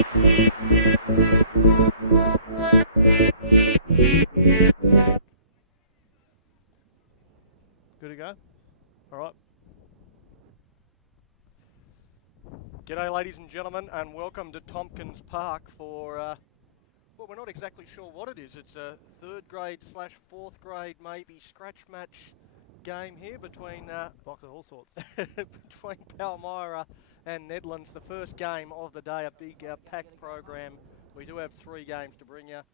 Good to go? All right. G'day ladies and gentlemen, and welcome to Tompkins Park for, well, we're not exactly sure what it is. It's a third grade / fourth grade maybe scratch match game here between Box of all sorts. between Palmyra and Nedlands. The first game of the day, a big packed program. We do have 3 games to bring you.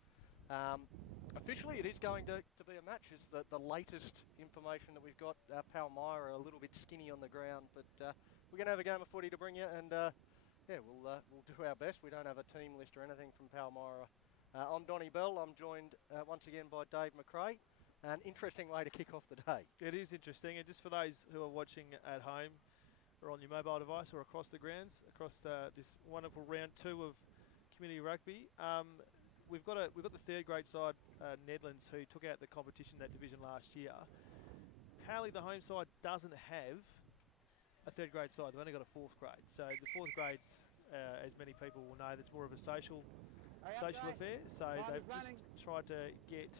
Officially, it is going to be a match. It's the latest information that we've got. Palmyra a little bit skinny on the ground, but we're going to have a game of footy to bring you, and yeah, we'll do our best. We don't have a team list or anything from Palmyra. I'm Donnie Bell. I'm joined once again by Dave McRae. An interesting way to kick off the day. It is interesting, and just for those who are watching at home or on your mobile device or across the grounds, across this wonderful round 2 of community rugby, we've got the third grade side, Nedlands, who took out the competition, that division last year. Pally, the home side, doesn't have a third grade side. They've only got a fourth grade. So the fourth grades, as many people will know, that's more of a social affair. So they've just tried to get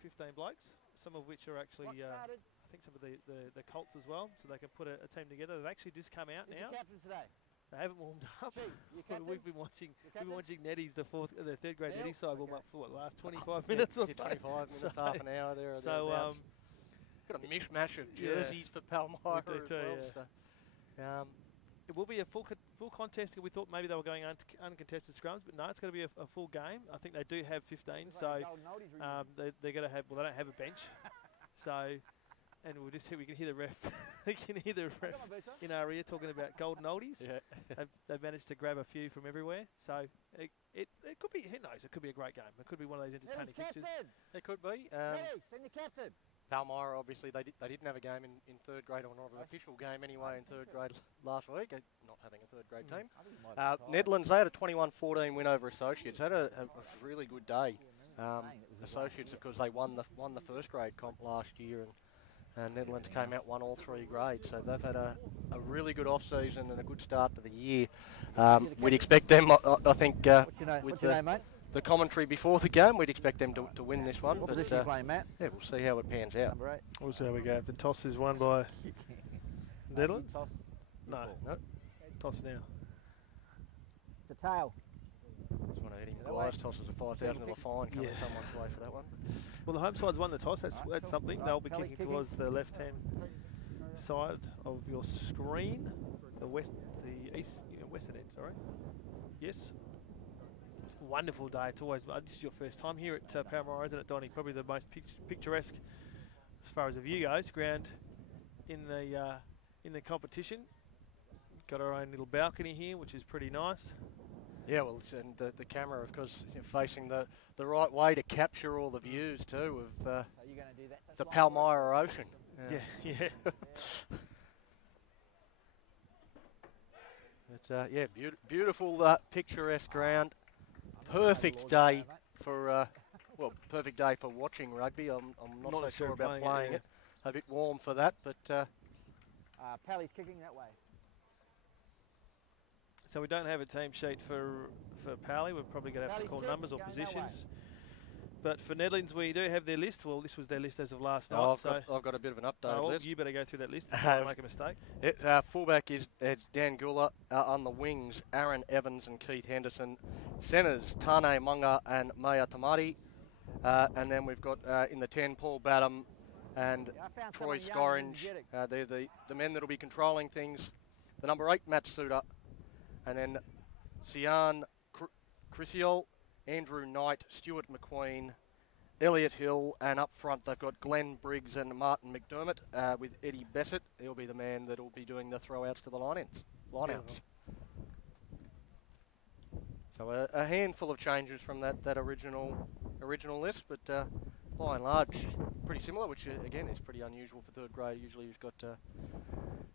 15 blokes, some of which are actually, I think some of the Colts as well, so they can put a team together. They've actually just come out now. Captain today? They haven't warmed up. We've been watching Neddies, the third grade Neddies side warm up for what, the last 25 minutes or so. 25 minutes, half an hour there. So got a mishmash of jerseys for Palmyra as well. So, it will be a full contest. We thought maybe they were going uncontested scrums, but no, it's going to be a full game. I think they do have 15, so they're going to have. Well, they don't have a bench, so. And we can hear the ref. We can hear the ref in our ear talking about golden oldies. Yeah. They've managed to grab a few from everywhere. So it could be. Who knows? It could be a great game. It could be one of those entertaining fixtures. It could be. Send the captain. Palmyra, obviously, they didn't have a game in third grade, or not an official game anyway in third grade last week, not having a third grade team. Nedlands, they had a 21-14 win over Associates. Had a really good day. Associates, of course, they won the first grade comp last year, and Nedlands came out, won all 3 grades. So they've had a really good off-season and a good start to the year. We'd expect them, I think, with the commentary before the game, we'd expect them to win this one. What position are you playing, Matt? Yeah, we'll see how it pans out. We'll see how we go. The toss is won by Nedlands? No. Toss now. It's a tail. That's one of Eddie Maguire's tosses, a $5,000 fine coming someone's way for that one. Well, the home side's won the toss. That's something. They'll be kicking towards the left-hand side of your screen, the western end. Sorry. Yes. Wonderful day. It's always. This is your first time here at Palmyra, isn't it, Donnie? Probably the most picturesque, as far as the view goes, ground in the competition. Got our own little balcony here, which is pretty nice. Yeah, well, and the camera, of course, facing the right way to capture all the views too of the Palmyra Ocean. Yeah. It's beautiful, picturesque ground. Perfect day for perfect day for watching rugby. I'm not so sure about playing it. A bit warm for that, but Pally's kicking that way. So we don't have a team sheet for Pally. We're probably going to have to call numbers or positions. But for Nedlands, we do have their list. Well, this was their list as of last night. I've got a bit of an update list. You better go through that list before I make a mistake. Fullback is Dan Gula. On the wings, Aaron Evans and Keith Henderson. Centres, Tane Munga and Maya Tamati. And then we've got in the 10, Paul Badham and Troy Scoringe. They're the men that will be controlling things. The number 8, Matt Suter. And then Sian Chrisiol, Andrew Knight, Stuart McQueen, Elliot Hill, and up front they've got Glenn Briggs and Martin McDermott with Eddie Bessett. He'll be the man that will be doing the throwouts to the lineouts. So a handful of changes from that original list, but by and large pretty similar, which again is pretty unusual for third grade. Usually you've got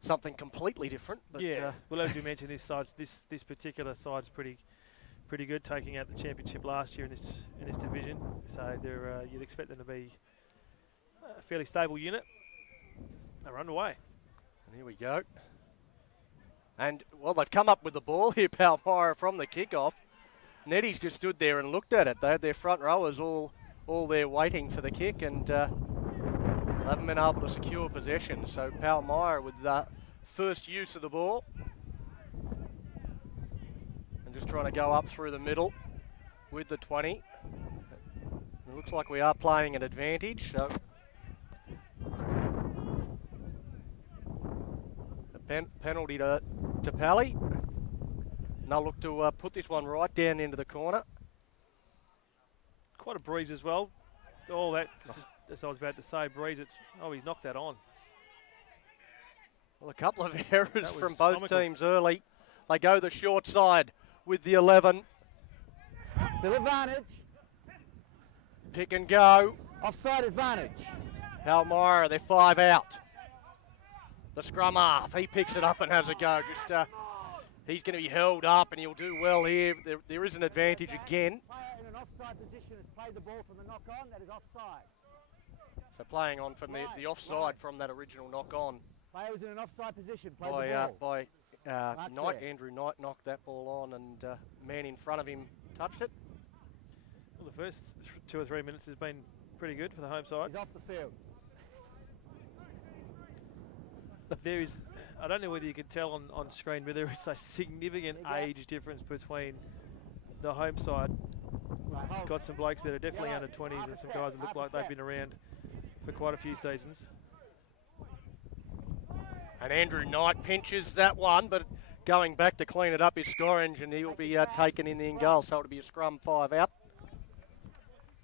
something completely different. But well, as you mentioned, this particular side's pretty good, taking out the championship last year in this division. So they're you'd expect them to be a fairly stable unit. They're underway. And here we go. And well, they've come up with the ball here, Palmyra, from the kickoff. Neddies just stood there and looked at it. They had their front rowers all there waiting for the kick, and they haven't been able to secure possession. So Palmyra with the first use of the ball. And just trying to go up through the middle with the 20. It looks like we are playing an advantage, so a penalty to Pally. And they'll look to put this one right down into the corner. Quite a breeze as well. Oh, that just as I was about to say, breeze. He's knocked that on. Well, a couple of errors from both comical. teams early. They go the short side with the 11. Still advantage. Pick and go. Offside advantage. Palmyra, they're 5 out. The scrum half, he picks it up and has a go. He's going to be held up and he'll do well here. There is an advantage again. Player in an offside position has played the ball from the knock on. That is offside. So playing on from the offside from that original knock on. Player was in an offside position. Played the ball. By Knight, there. Andrew Knight knocked that ball on, and man in front of him touched it. Well, the first 2 or 3 minutes has been pretty good for the home side. He's off the field. There is, I don't know whether you can tell on screen, but there is a significant age difference between the home side. Got some blokes that are definitely under 20s and some guys that look like they've been around for quite a few seasons. And Andrew Knight pinches that one, but going back to clean it up is Scorange, and he'll be taken in the in goal, so it'll be a scrum 5 out.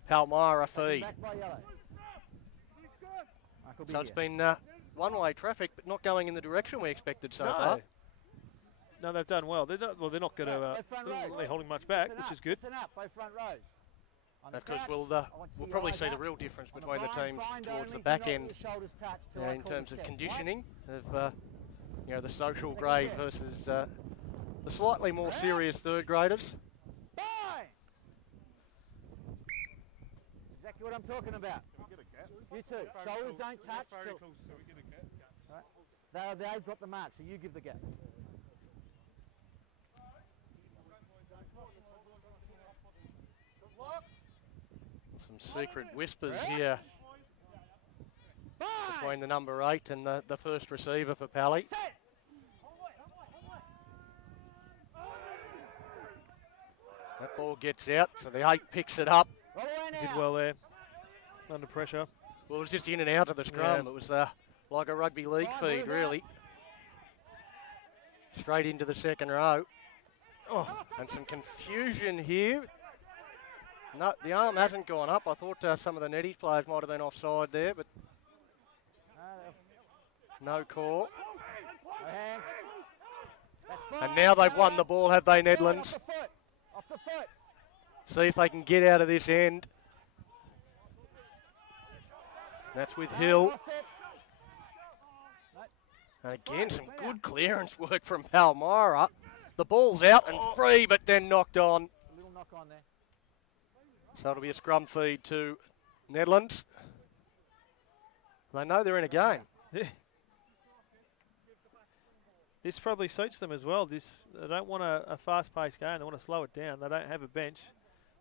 Palmyra feed. So it's been one-way traffic, but not going in the direction we expected so far. No, they've done well. They're not going to. They're holding much back, which is good. That's because we'll probably see the real difference between the teams towards the back end in terms of conditioning of the social grade versus the slightly more serious third graders. Exactly what I'm talking about. You too. Shoulders don't touch. They've got the mark, so you give the gap. Some secret whispers here between the number 8 and the first receiver for Pally. That ball gets out, so the 8 picks it up. Did well there, under pressure. Well, it was just in and out of the scrum. Yeah. It was like a rugby league feed, really. Straight into the second row. Oh, and some confusion here. No, the arm hasn't gone up. I thought some of the Neddies players might have been offside there, but no call. And now they've won the ball, have they, Nedlands? Off the foot. See if they can get out of this end. That's with Hill. And again, some good clearance work from Palmyra. The ball's out and free, but then knocked on. A little knock on there. So it'll be a scrum feed to Nedlands. They know they're in a game. Yeah. This probably suits them as well. They don't want a fast-paced game. They want to slow it down. They don't have a bench.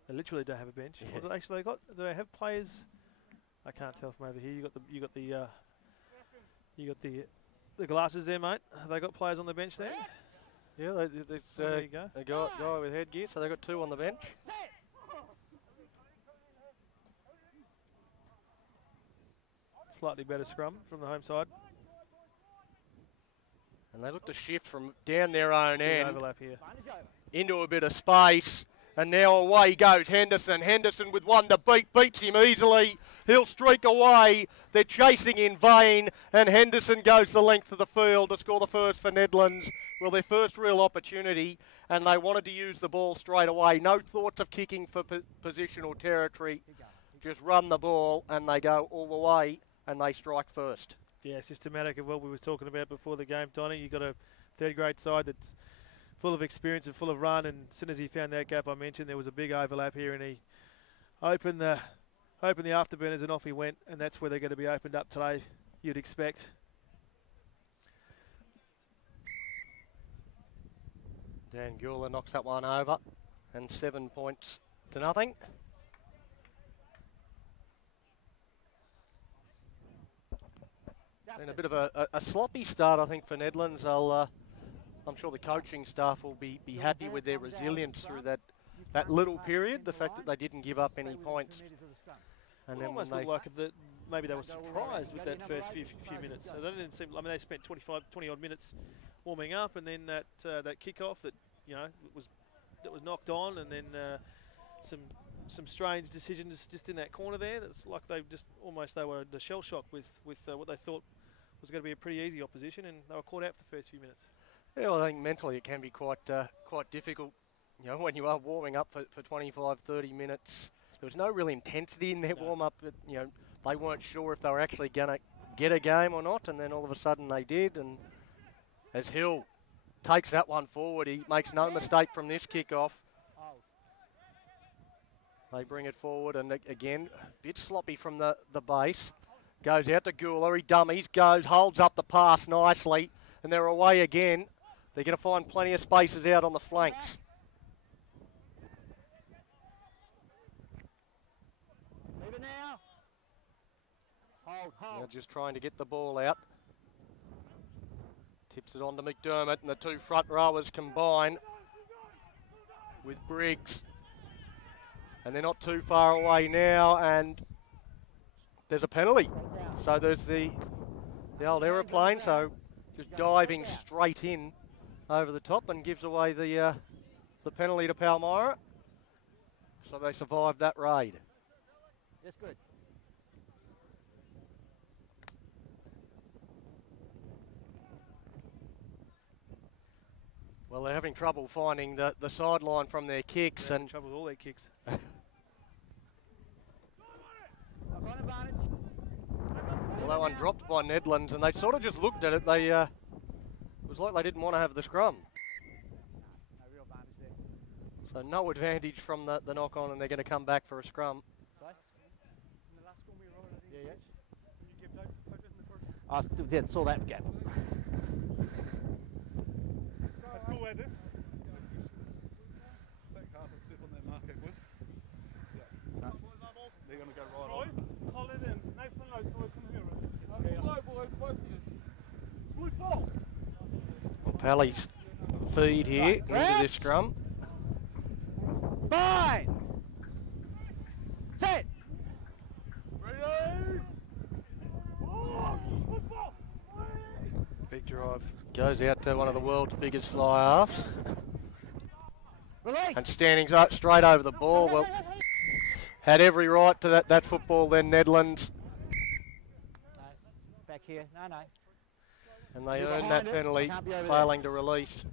They literally don't have a bench. Yeah. Well, actually, do they have players? I can't tell from over here. You got the glasses there, mate. Have they got players on the bench there? Yeah, there you go. A guy with headgear, so they've got 2 on the bench. Slightly better scrum from the home side. And they look to shift from down their own end Overlap here. into a bit of space. And now away goes Henderson. Henderson with one to beat, beats him easily. He'll streak away. They're chasing in vain. And Henderson goes the length of the field to score the first for Nedlands. Well, their first real opportunity, and they wanted to use the ball straight away. No thoughts of kicking for positional territory. Just run the ball, and they go all the way, and they strike first. Yeah, systematic of what we were talking about before the game, Donny. You've got a third grade side that's full of experience and full of run, and as soon as he found that gap I mentioned, there was a big overlap here, and he opened the afterburners and off he went, and that's where they're going to be opened up today, you'd expect. Dan Gula knocks that one over, and 7 points to nothing. And a bit of a sloppy start, I think, for Nedlands. I'm sure the coaching staff will be happy with their resilience through that little period, the fact that they didn't give up any points. And then almost looked like maybe they were surprised with that first few minutes. So they didn't seem. I mean, they spent 20 odd minutes warming up, and then that kickoff that was knocked on, and then some strange decisions just in that corner there. That's like they were the shell shock with what they thought was going to be a pretty easy opposition, and they were caught out for the first few minutes. Yeah, well, I think mentally it can be quite difficult, when you are warming up for 25, 30 minutes. There was no real intensity in their warm-up. They weren't sure if they were actually going to get a game or not, and then all of a sudden they did. And as Hill takes that one forward, he makes no mistake from this kickoff. They bring it forward, and again, a bit sloppy from the base. Goes out to Gula, he dummies, holds up the pass nicely, and they're away again. They're going to find plenty of spaces out on the flanks. Leave it now. Hold. They're just trying to get the ball out. Tips it on to McDermott, and the two front rowers combine with Briggs. And they're not too far away now, and there's a penalty. So there's the old aeroplane, so just diving straight in over the top and gives away the penalty to Palmyra. So they survived that raid. That's good. Well, they're having trouble finding the sideline from their kicks. They're having trouble with all their kicks. Well, that one dropped by Nedlands, and they sort of just looked at it. It was like they didn't want to have the scrum. No real advantage there. So no advantage from the knock-on, and they're going to come back for a scrum. Sorry? In the last scrum we rolled, I saw that gap. That's cool, Eddie. Second half is stiff on their mark, Edward. Yeah. They're going to go right on. Hold it in. Nice and low so I can hear it. Okay, low, boys, both of you. Smooth ball. Well, Pally's feed here into this scrum. Fine. Set. Ready. Big drive. Goes out to one of the world's biggest fly-halves. Release. And standing straight over the ball. Well, had every right to that football then, Nedlands. No, back here. No. And they You're earned behind that it. penalty, Can't be over failing to release.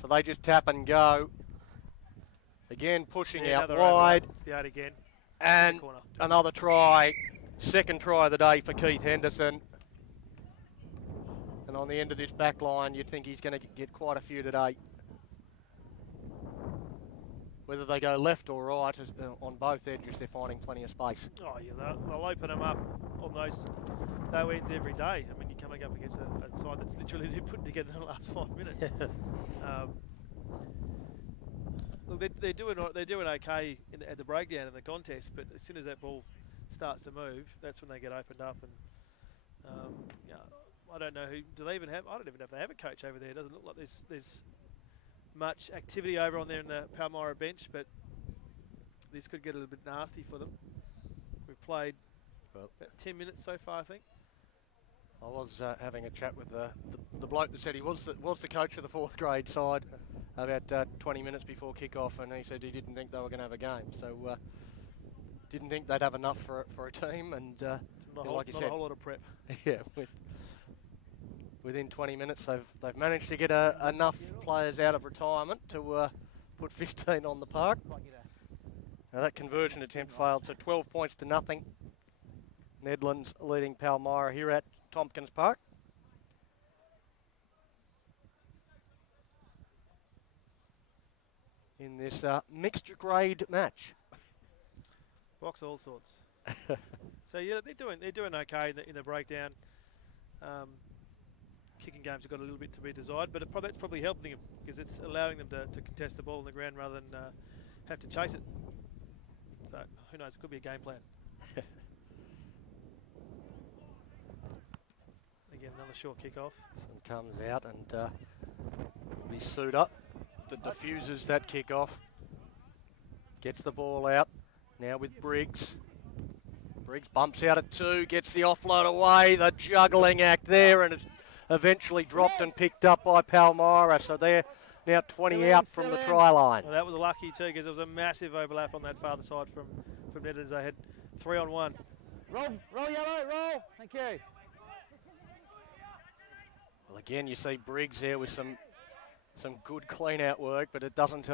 So they just tap and go. Again, pushing out wide. It's the 8 again. And another try. Second try of the day for Keith Henderson. And on the end of this back line, you'd think he's going to get quite a few today. Whether they go left or right, on both edges, they're finding plenty of space. Oh, yeah, they'll open them up on those ends every day. I mean, you're coming up against a side that's literally been put together in the last 5 minutes. Look, they're doing okay at the breakdown in the contest, but as soon as that ball starts to move, that's when they get opened up. And I don't know who do they even have. I don't even know if they have a coach over there. It doesn't look like there's much activity over on there in the Palmyra bench, but this could get a little bit nasty for them. We've played about 10 minutes so far, I think. I was having a chat with the bloke that said he was the coach of the 4th grade side about 20 minutes before kickoff, and he said he didn't think they were going to have a game. So didn't think they'd have enough for a team, and like you said, a whole lot of prep. Yeah, within 20 minutes they've managed to get enough players out of retirement to put 15 on the park. Now that conversion attempt failed, so 12 points to nothing. Nedlands leading Palmyra here at Tompkins Park. In this mixed grade match. Box all sorts. So yeah, they're doing okay in the breakdown. Kicking games have got a little bit to be desired, but that's probably helping them because it's allowing them to contest the ball on the ground rather than have to chase it. So who knows? It could be a game plan. Again, another short kickoff. And comes out and be Suter that diffuses that kickoff. Gets the ball out. Now with Briggs. Briggs bumps out at 2, gets the offload away. The juggling act there, and it's eventually dropped and picked up by Palmyra. So they're now 20 out from the try line. Well, that was lucky too, because there was a massive overlap on that farther side from Nedlands. They had 3-on-1. Roll, yellow, roll. Thank you. Well, again, you see Briggs there with some good clean out work, but it doesn't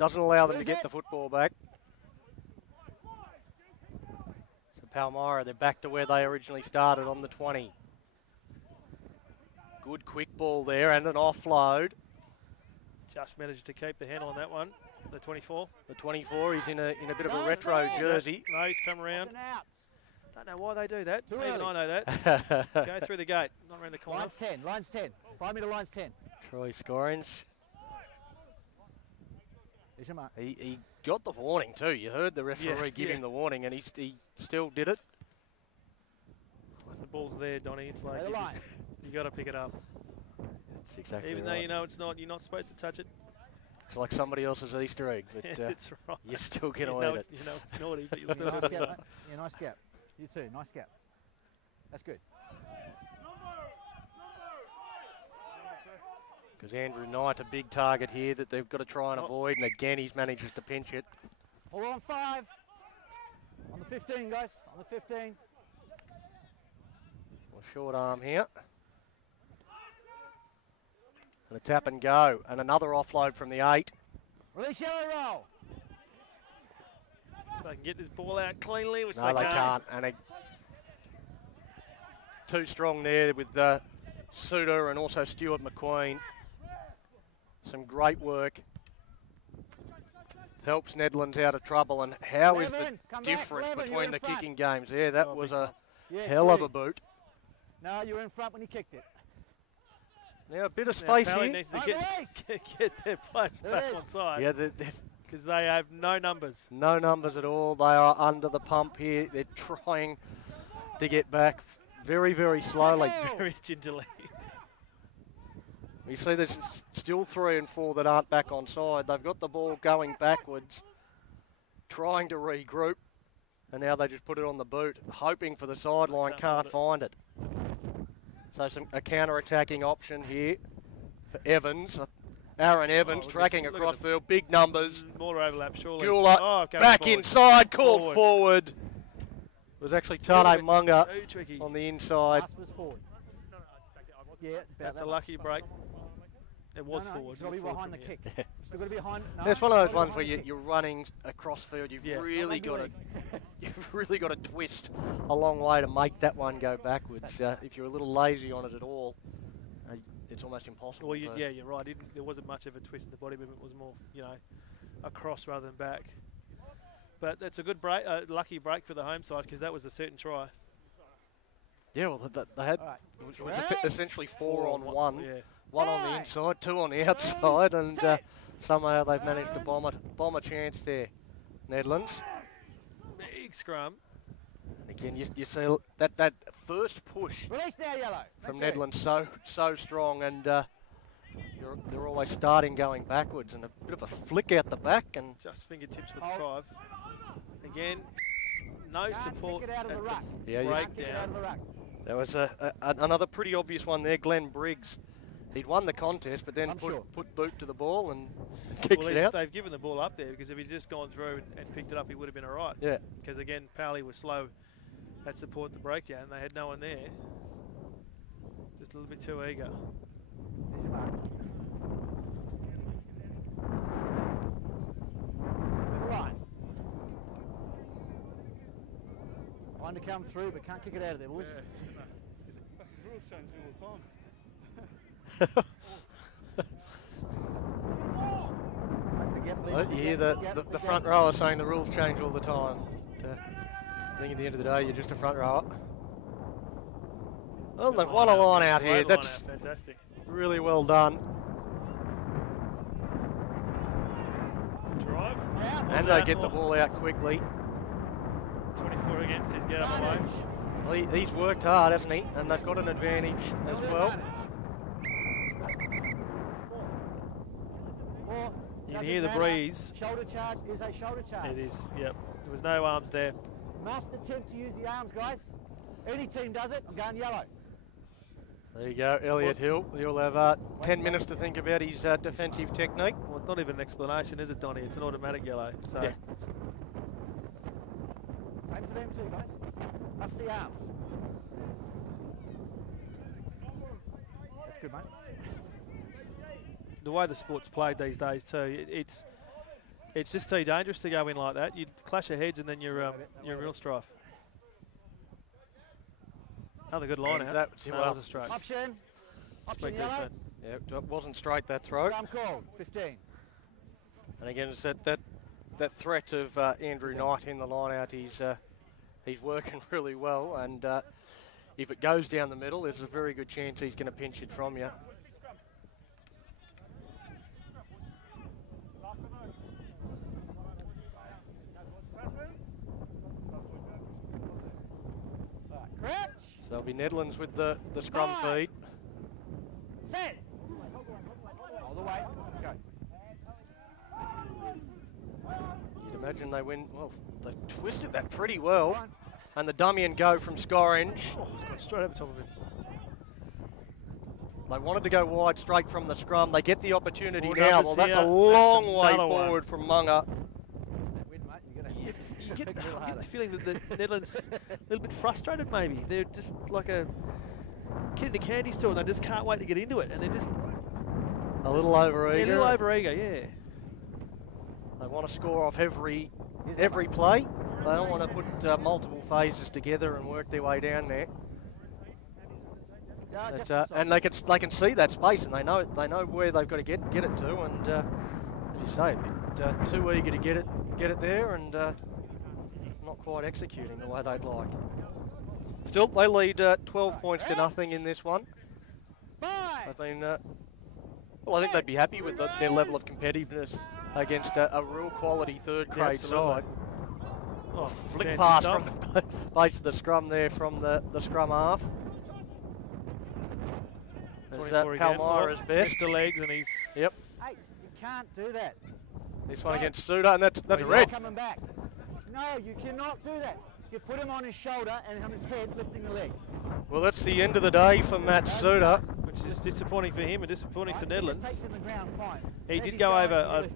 allow them to get the football back. So Palmyra, they're back to where they originally started on the 20. Good quick ball there and an offload. Just managed to keep the handle on that one. The 24. The 24, he's in a bit of a retro jersey. No, he's come around. Don't know why they do that. Even I know that. Go through the gate, not around the corner. Line's 10. 5 metre line's 10. Troy Scorins. There's your mark. He got the warning too. You heard the referee give him the warning, and he still did it. The ball's there, Donnie. It's like you got to pick it up. That's exactly Even though you know it's not, you're not supposed to touch it. It's like somebody else's Easter egg, but That's right. you still get You away know with it. you know it's naughty, but you'll still Nice do gap, it. mate. Yeah, nice gap. You too, nice gap. That's good. Because Andrew Knight, a big target here that they've got to try and avoid, and again he's manages to pinch it. 4 on 5. On the 15, guys. On the 15. Well, short arm here. And a tap and go. And another offload from the 8. Release yellow roll. If they can get this ball out cleanly, which No, they can't. And too strong there with Suter and also Stuart McQueen. Some great work. Helps Nedlands out of trouble. And how is the difference between the kicking games there? That was a hell of a boot. No, you were in front when you kicked it. Now a bit of space Pally here. needs to get their players back on side. Yeah, because they have no numbers. No numbers at all. They are under the pump here. They're trying to get back very, very slowly. Very gingerly. You see there's still 3 and 4 that aren't back on side. They've got the ball going backwards, trying to regroup, and now they just put it on the boot, hoping for the sideline, can't find it. So a counter-attacking option here for Evans. Aaron Evans tracking across field, big numbers. More overlap, surely. Gula back inside, called forward. It was actually Tane Munga on the inside. Pass was forward. Yeah, that's a lucky break. It was forward. It's got to be behind the kick. Still got to be behind. No, it's one of those ones where you're running across field. You've really got to twist a long way to make that one go backwards. If you're a little lazy on it at all, it's almost impossible. Well, you're right. There wasn't much of a twist in the body movement. It was more, across rather than back. But that's a good break, lucky break for the home side, because that was a certain try. Yeah, well, they had it was essentially 4 on 1. Yeah. 1 on the inside, 2 on the outside, and somehow they've managed to bomb a chance there. Nedlands. Big scrum. Again, you see that first push from Nedlands so strong, and they're always starting going backwards, and a bit of a flick out the back, and just fingertips for the 5. Again, no support at the breakdown. There was another pretty obvious one there, Glenn Briggs. He'd won the contest, but then put boot to the ball and kicks it out. They've given the ball up there, because if he'd just gone through and picked it up, he would have been all right. Yeah. Because, again, Pally was slow at support the breakdown. They had no one there. Just a little bit too eager. Trying to come through, but can't kick it out of there, boys. The rules change all the time. You hear the front rower saying the rules change all the time. I think at the end of the day, you're just a front rower. Well, they've won a line out here. That's fantastic. Really well done. Drive. And they get the ball out quickly. 24 against his get up away. Well, he's worked hard, hasn't he? And they've got an advantage as well. You can hear the breeze. Shoulder charge is a shoulder charge. It is, yep. There was no arms there. Must attempt to use the arms, guys. Any team does it, I'm going yellow. There you go, Elliot Hill. He'll have 10 minutes to think about his defensive technique. Well, it's not even an explanation, is it, Donnie? It's an automatic yellow. So. Yeah. Same for them too, guys. Must see arms. That's good, mate. The way the sport's played these days too, it's just too dangerous to go in like that. You clash your heads and then you're in real strife. Another good line out. That was a straight. Option. Speak Option too yellow. soon. Yeah, it wasn't straight, that throw. Scrum called, 15. And again, it's that threat of Andrew Knight in the line out. He's working really well, and if it goes down the middle, there's a very good chance he's going to pinch it from you. So it'll be Nedlands with the scrum feed. Set. All the way. Let's go. You'd imagine they win. Well, they've twisted that pretty well. And the dummy and go from Scoringe. Oh, it's gone straight over top of him. They wanted to go wide straight from the scrum. They get the opportunity Well, now. Well, that's a long way forward from Munga. You get the feeling that the Netherlands a little bit frustrated maybe. They're just like a kid in a candy store and they just can't wait to get into it. And they're just... A little over-eager. Yeah, a little over-eager, yeah. They want to score off every play. They don't want to put multiple phases together and work their way down there. But, and they can see that space and they know where they've got to get it to. And as you say, a bit too eager to get it there and not quite executing the way they'd like. Still, they lead 12 points to nothing in this one. They've been, well, I think they'd be happy with their level of competitiveness against a real quality third-grade side. Oh, flick pass from the base of the scrum there from the scrum half. Palmyra's best. Extra legs and he's... Yep. Hey, you can't do that. This one against Suda, and that's red. Coming back. No, you cannot do that. You put him on his shoulder and on his head, lifting the leg. Well, that's the end of the day for Matt Suda. Which is disappointing for him and disappointing for Nedlands. He takes in the ground, fine. He did go over,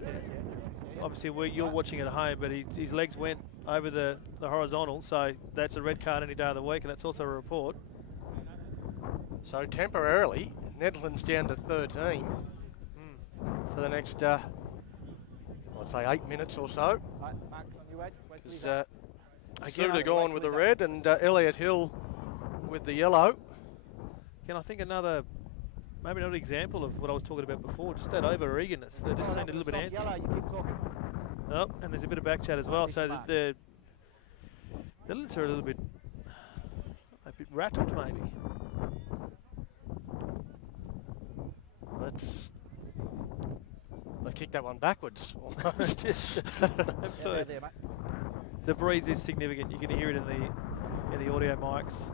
obviously you're watching at home, but his legs went over the horizontal, so that's a red card any day of the week, and that's also a report. So temporarily, Nedlands down to 13 for the next, I'd say 8 minutes or so. Suda gone with the red and Elliot Hill with the yellow. Again, I think another, maybe another example of what I was talking about before, just that over-eagerness. They just seemed a little bit antsy. Oh, and there's a bit of back chat as well, so the Netherlands are a bit rattled maybe. They've kicked that one backwards almost. The breeze is significant. You can hear it in the audio mics,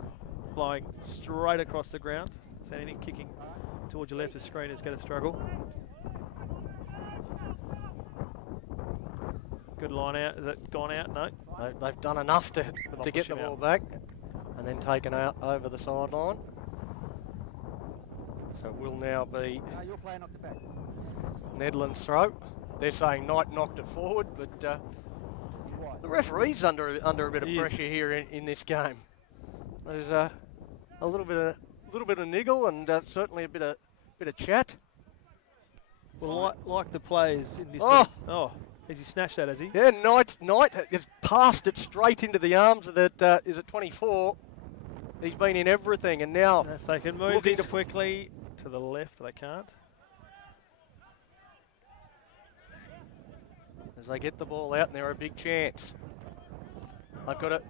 blowing straight across the ground. So anything kicking towards your left of screen is going to struggle. Good line out. Has it gone out? No. They've done enough to get the ball back and then taken out over the sideline. So it will now be Nedlands throw. They're saying Knight knocked it forward, but the referee's under a bit of pressure here in this game. There's a little bit of niggle and certainly a bit of chat. Well, like the players in this. Oh, has he snatched that? Has he? Yeah, Knight has passed it straight into the arms of that. Is it 24? He's been in everything, and now if they can move this quickly to the left, they can't. As they get the ball out, and they're a big chance. They've got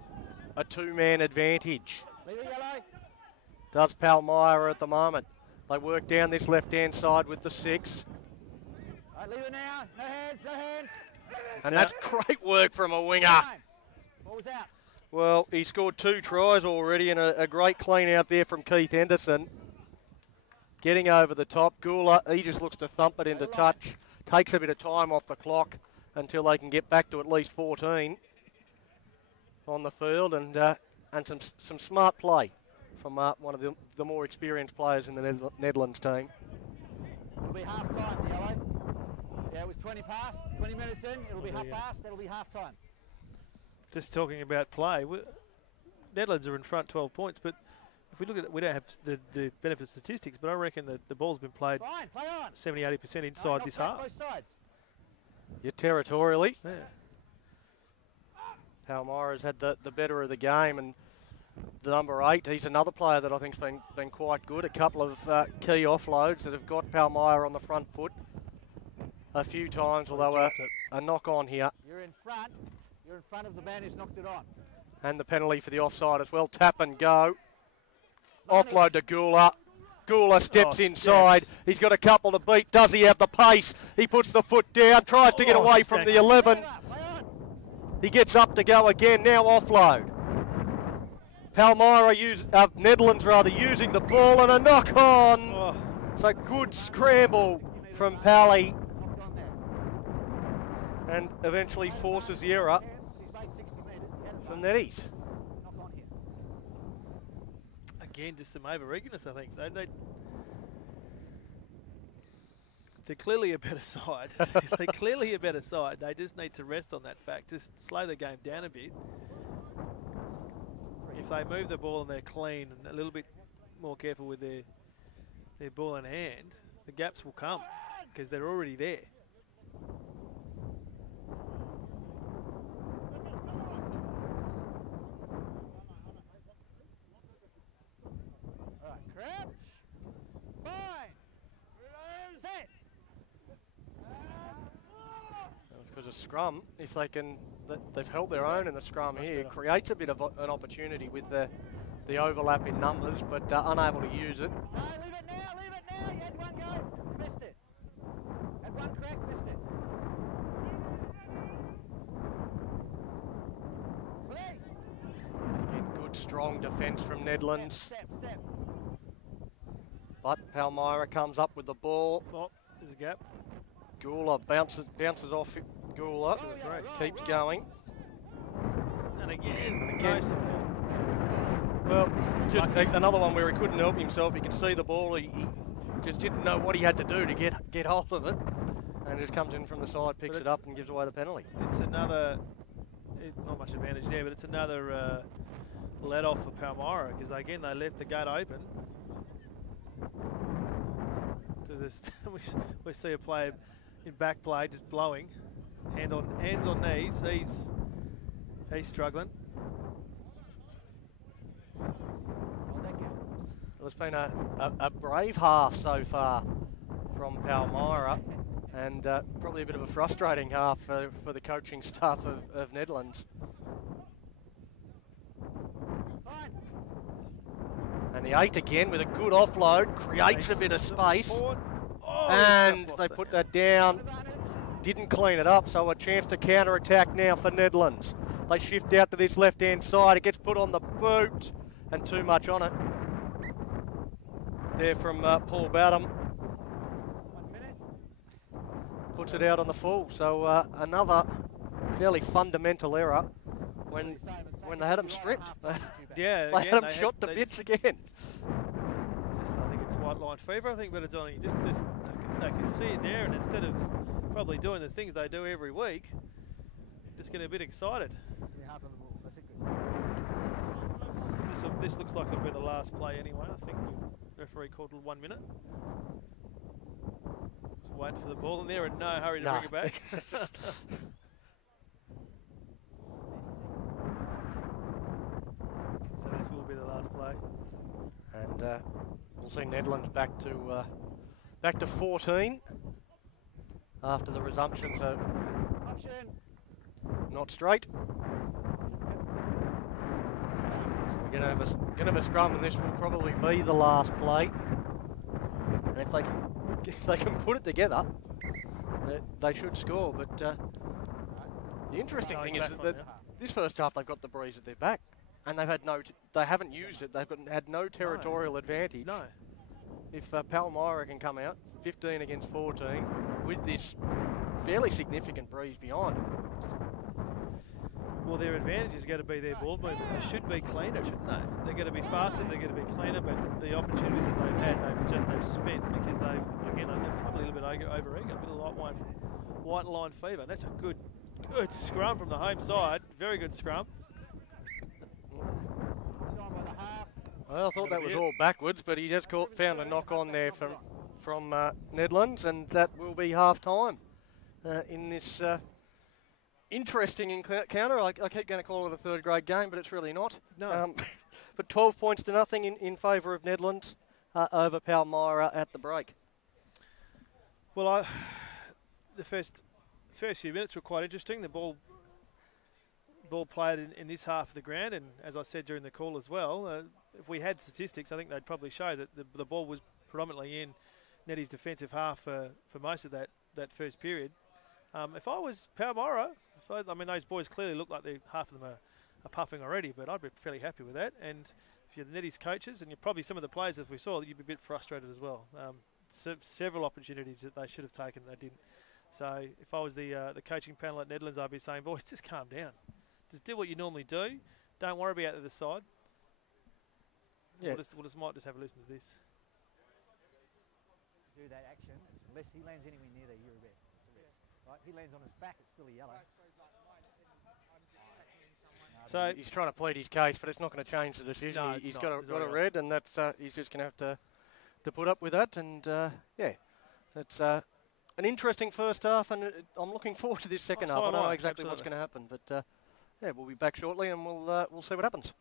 a two-man advantage. Does Palmyra at the moment. They work down this left-hand side with the 6. Right, leave it now. No hands, no hands. And that's great work from a winger. Ball was out. Well, he scored 2 tries already and a great clean out there from Keith Henderson. Getting over the top. Gula, he just looks to thump it into touch. Takes a bit of time off the clock until they can get back to at least 14 on the field, and some smart play from one of the more experienced players in the Nedlands team. It'll be half time, Yellow. Yeah, it was 20 past, 20 minutes in. It'll be half past. That'll be half time. Just talking about play, Nedlands are in front 12 points, but if we look at it, we don't have the benefit statistics, but I reckon that the ball's been played 70-80% inside this half. Both sides. Yeah, territorially. Yeah. Palmyra's had the better of the game, and the number 8, he's another player that I think's been quite good. A couple of key offloads that have got Palmyra on the front foot a few times, although a knock on here. You're in front. You're in front of the man who's knocked it on. And the penalty for the offside as well. Tap and go. Offload to Gula. Gula steps inside. He's got a couple to beat. Does he have the pace? He puts the foot down, tries to get away from the 11. He gets up to go again. Now offload. Palmyra Nedlands using the ball, and a knock on. So good scramble from Pally, and eventually forces the error from Neddies. Again, just some over-eagerness, I think. They're clearly a better side. They're clearly a better side. They just need to rest on that fact. Just slow the game down a bit. If they move the ball and they're clean and a little bit more careful with their ball in hand, the gaps will come because they're already there. All right, crouch. Fine. Set. Because of scrum, if they can, they've held their own in the scrum here. Creates a bit of an opportunity with the overlap in numbers, but unable to use it. No, leave it now, leave it now. You had one go, missed it. Had one crack, missed it. Please. Again, good strong defence from Nedlands. Step. But Palmyra comes up with the ball. Oh, there's a gap. Gula bounces off it. Gula keeps going. And again. No support. Well, just another one where he couldn't help himself. He could see the ball. He just didn't know what he had to do to get hold of it. And just comes in from the side, picks it up and gives away the penalty. It's another, not much advantage there, but it's another let off for Palmyra because again they left the gate open. To this, we see a player in back play just blowing, hands on knees. He's struggling. Well, it's been a brave half so far from Palmyra, and probably a bit of a frustrating half for the coaching staff of Nedlands. And the 8 again with a good offload, creates a bit of space, and they put that down, didn't clean it up, so a chance to counter-attack now for Nedlands. They shift out to this left-hand side, it gets put on the boot, and too much on it. There from Paul Bowden. Puts it out on the full, so another fairly fundamental error when they had him stripped. Yeah, they had him shot to bits again. I think it's white line fever. I think, but it's only just they can see it there, and instead of probably doing the things they do every week, just get a bit excited. This looks like it'll be the last play anyway. I think the referee called 1 minute. Just waiting for the ball in there, and no hurry to bring it back. So this will be the last play. And we'll see Nedlands back to 14 after the resumption. So not straight. So we're going to have a scrum, and this will probably be the last play. And if they can put it together, they should score. But The interesting Oh, thing he's is back that on now. this first half they've got the breeze at their back, and they've had they haven't used it. They've had no territorial advantage. No. If Palmyra can come out 15 against 14 with this fairly significant breeze behind them. Well, their advantage is going to be their ball movement. They should be cleaner, shouldn't they? They're going to be faster, they're going to be cleaner, but the opportunities that they've had, they've spent because they're probably a little bit over eager, a bit of white line fever. That's a good scrum from the home side. Very good scrum. Well, I thought that was all backwards, but he just found a knock on there from Nedlands, and that will be half time in this interesting encounter. I keep going to call it a third grade game, but it's really not. No. But 12 points to nothing in favour of Nedlands over Palmyra at the break. Well, the first few minutes were quite interesting. The ball played in this half of the ground, and as I said during the call as well, if we had statistics, I think they'd probably show that the ball was predominantly in Neddy's defensive half for most of that first period. If I was Palmyra, those boys clearly look like half of them are puffing already, but I'd be fairly happy with that. And if you're the Neddy's coaches, and you're probably some of the players as we saw, you'd be a bit frustrated as well. Several opportunities that they should have taken, they didn't. So if I was the coaching panel at Nedlands, I'd be saying, boys, just calm down. Just do what you normally do. Don't worry about the other side. Yeah. Might just have a listen to this. Do that action. Unless he lands anywhere near there, you're a red. It's a red. Right? He lands on his back, it's still a yellow. So he's trying to plead his case, but it's not going to change the decision. No, He's not. got It's a already red, and that's he's just going to have to put up with that. And that's an interesting first half, and I'm looking forward to this second half. I don't know exactly what's going to happen, but we'll be back shortly, and we'll see what happens.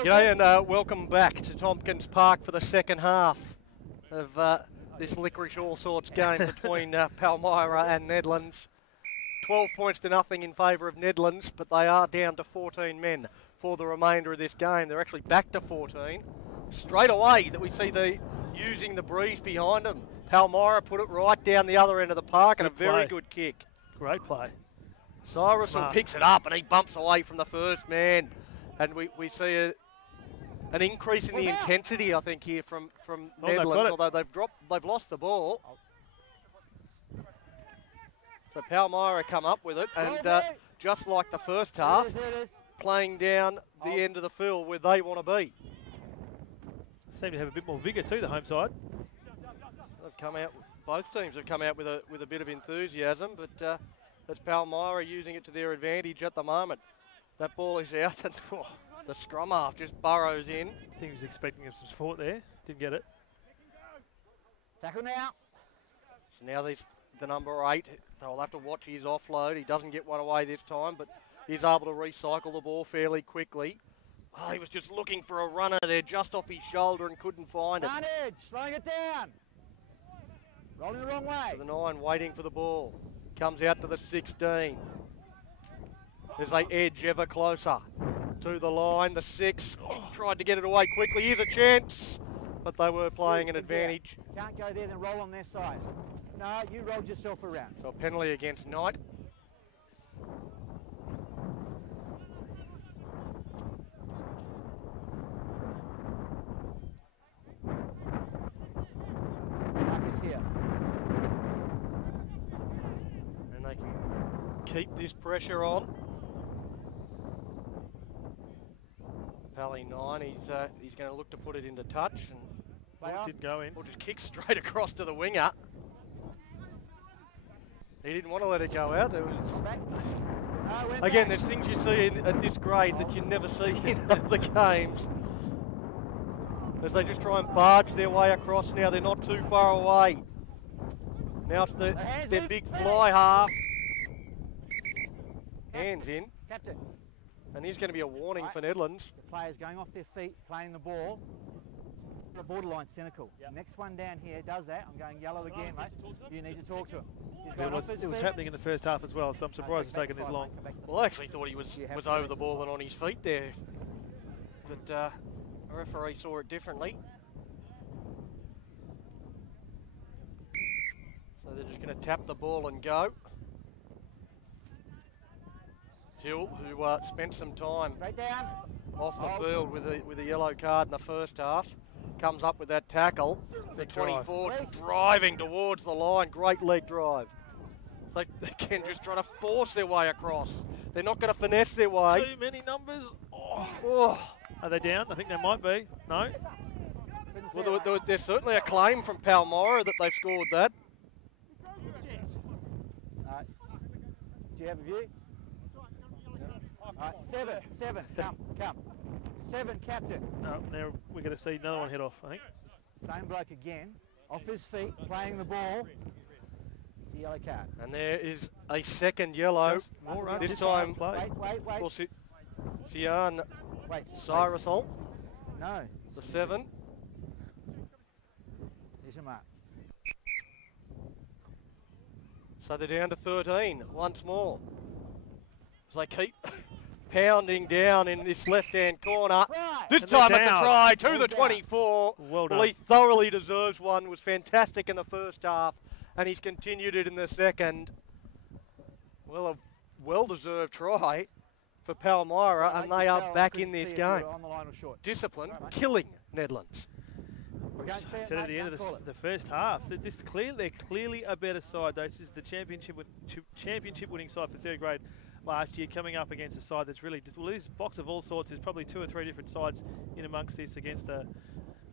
G'day and welcome back to Tompkins Park for the second half of this licorice all sorts game between Palmyra and Nedlands. 12 points to nothing in favour of Nedlands, but they are down to 14 men for the remainder of this game. They're actually back to 14. Straight away that we see using the breeze behind them. Palmyra put it right down the other end of the park and a very good kick. Great play. Cyrus picks it up and he bumps away from the first man. And we see an increase in the intensity, I think, here from Nedlands, although they've lost the ball. So Palmyra come up with it, and just like the first half, playing down the end of the field where they want to be. Seem to have a bit more vigour too, the home side. They've come out. Both teams have come out with a bit of enthusiasm, but that's Palmyra using it to their advantage at the moment. That ball is out, and the scrum half just burrows in. I think he was expecting some support there. Didn't get it. Tackle now. So now the number 8. They'll have to watch his offload. He doesn't get one away this time, but he's able to recycle the ball fairly quickly. Oh, he was just looking for a runner there just off his shoulder and couldn't find it. Edge, slowing it down. Rolling the wrong way. So the 9 waiting for the ball. Comes out to the 16. As they edge ever closer to the line. The 6 tried to get it away quickly. Here's a chance, but they were playing an advantage. Can't go there, then roll on their side. No, you rolled yourself around. So a penalty against Knight. Marcus here. And they can keep this pressure on. Pally 9, he's going to look to put it into touch, and did go in. Or just kick straight across to the winger. He didn't want to let it go out. It was again, there's things you see at this grade that you never see in other games. As they just try and barge their way across now, they're not too far away. Now it's their big fly half. Hands in. Captain. And here's going to be a warning for Nedlands. The players going off their feet, playing the ball. It's borderline cynical. Yep. Next one down here does that. I'm going yellow again, mate. You need to talk to him. It was happening in the first half as well, so I'm surprised it's taken this long. Well, I actually thought he was over the ball and on his feet there. But the referee saw it differently. So they're just going to tap the ball and go. Hill, who spent some time off the field with a yellow card in the first half, comes up with that tackle. The 24 driving towards the line, great leg drive. So they can just try to force their way across. They're not going to finesse their way. Too many numbers. Are they down? I think they might be. No? Well, there's certainly a claim from Palmyra that they've scored that. Do you have a view? Right, 7, come. 7, captain. No, now we're going to see another one head off, I think. Same bloke again, off his feet, playing the ball. It's a yellow card. And there is a second yellow. This time, Wait. Sian Cyrusol. No. The 7. Here's your mark. So they're down to 13 once more. As they keep pounding down in this left-hand corner. This time it's a try to the 24. Well done. Well, he thoroughly deserves one. Was fantastic in the first half, and he's continued it in the second. Well, a well-deserved try for Palmyra, and they are back in this game. Discipline, killing Nedlands. Said at the end of the first half, they're clearly a better side. This is the championship winning side for third grade last year, coming up against a side that's really this box of all sorts. There's probably 2 or 3 different sides in amongst this against a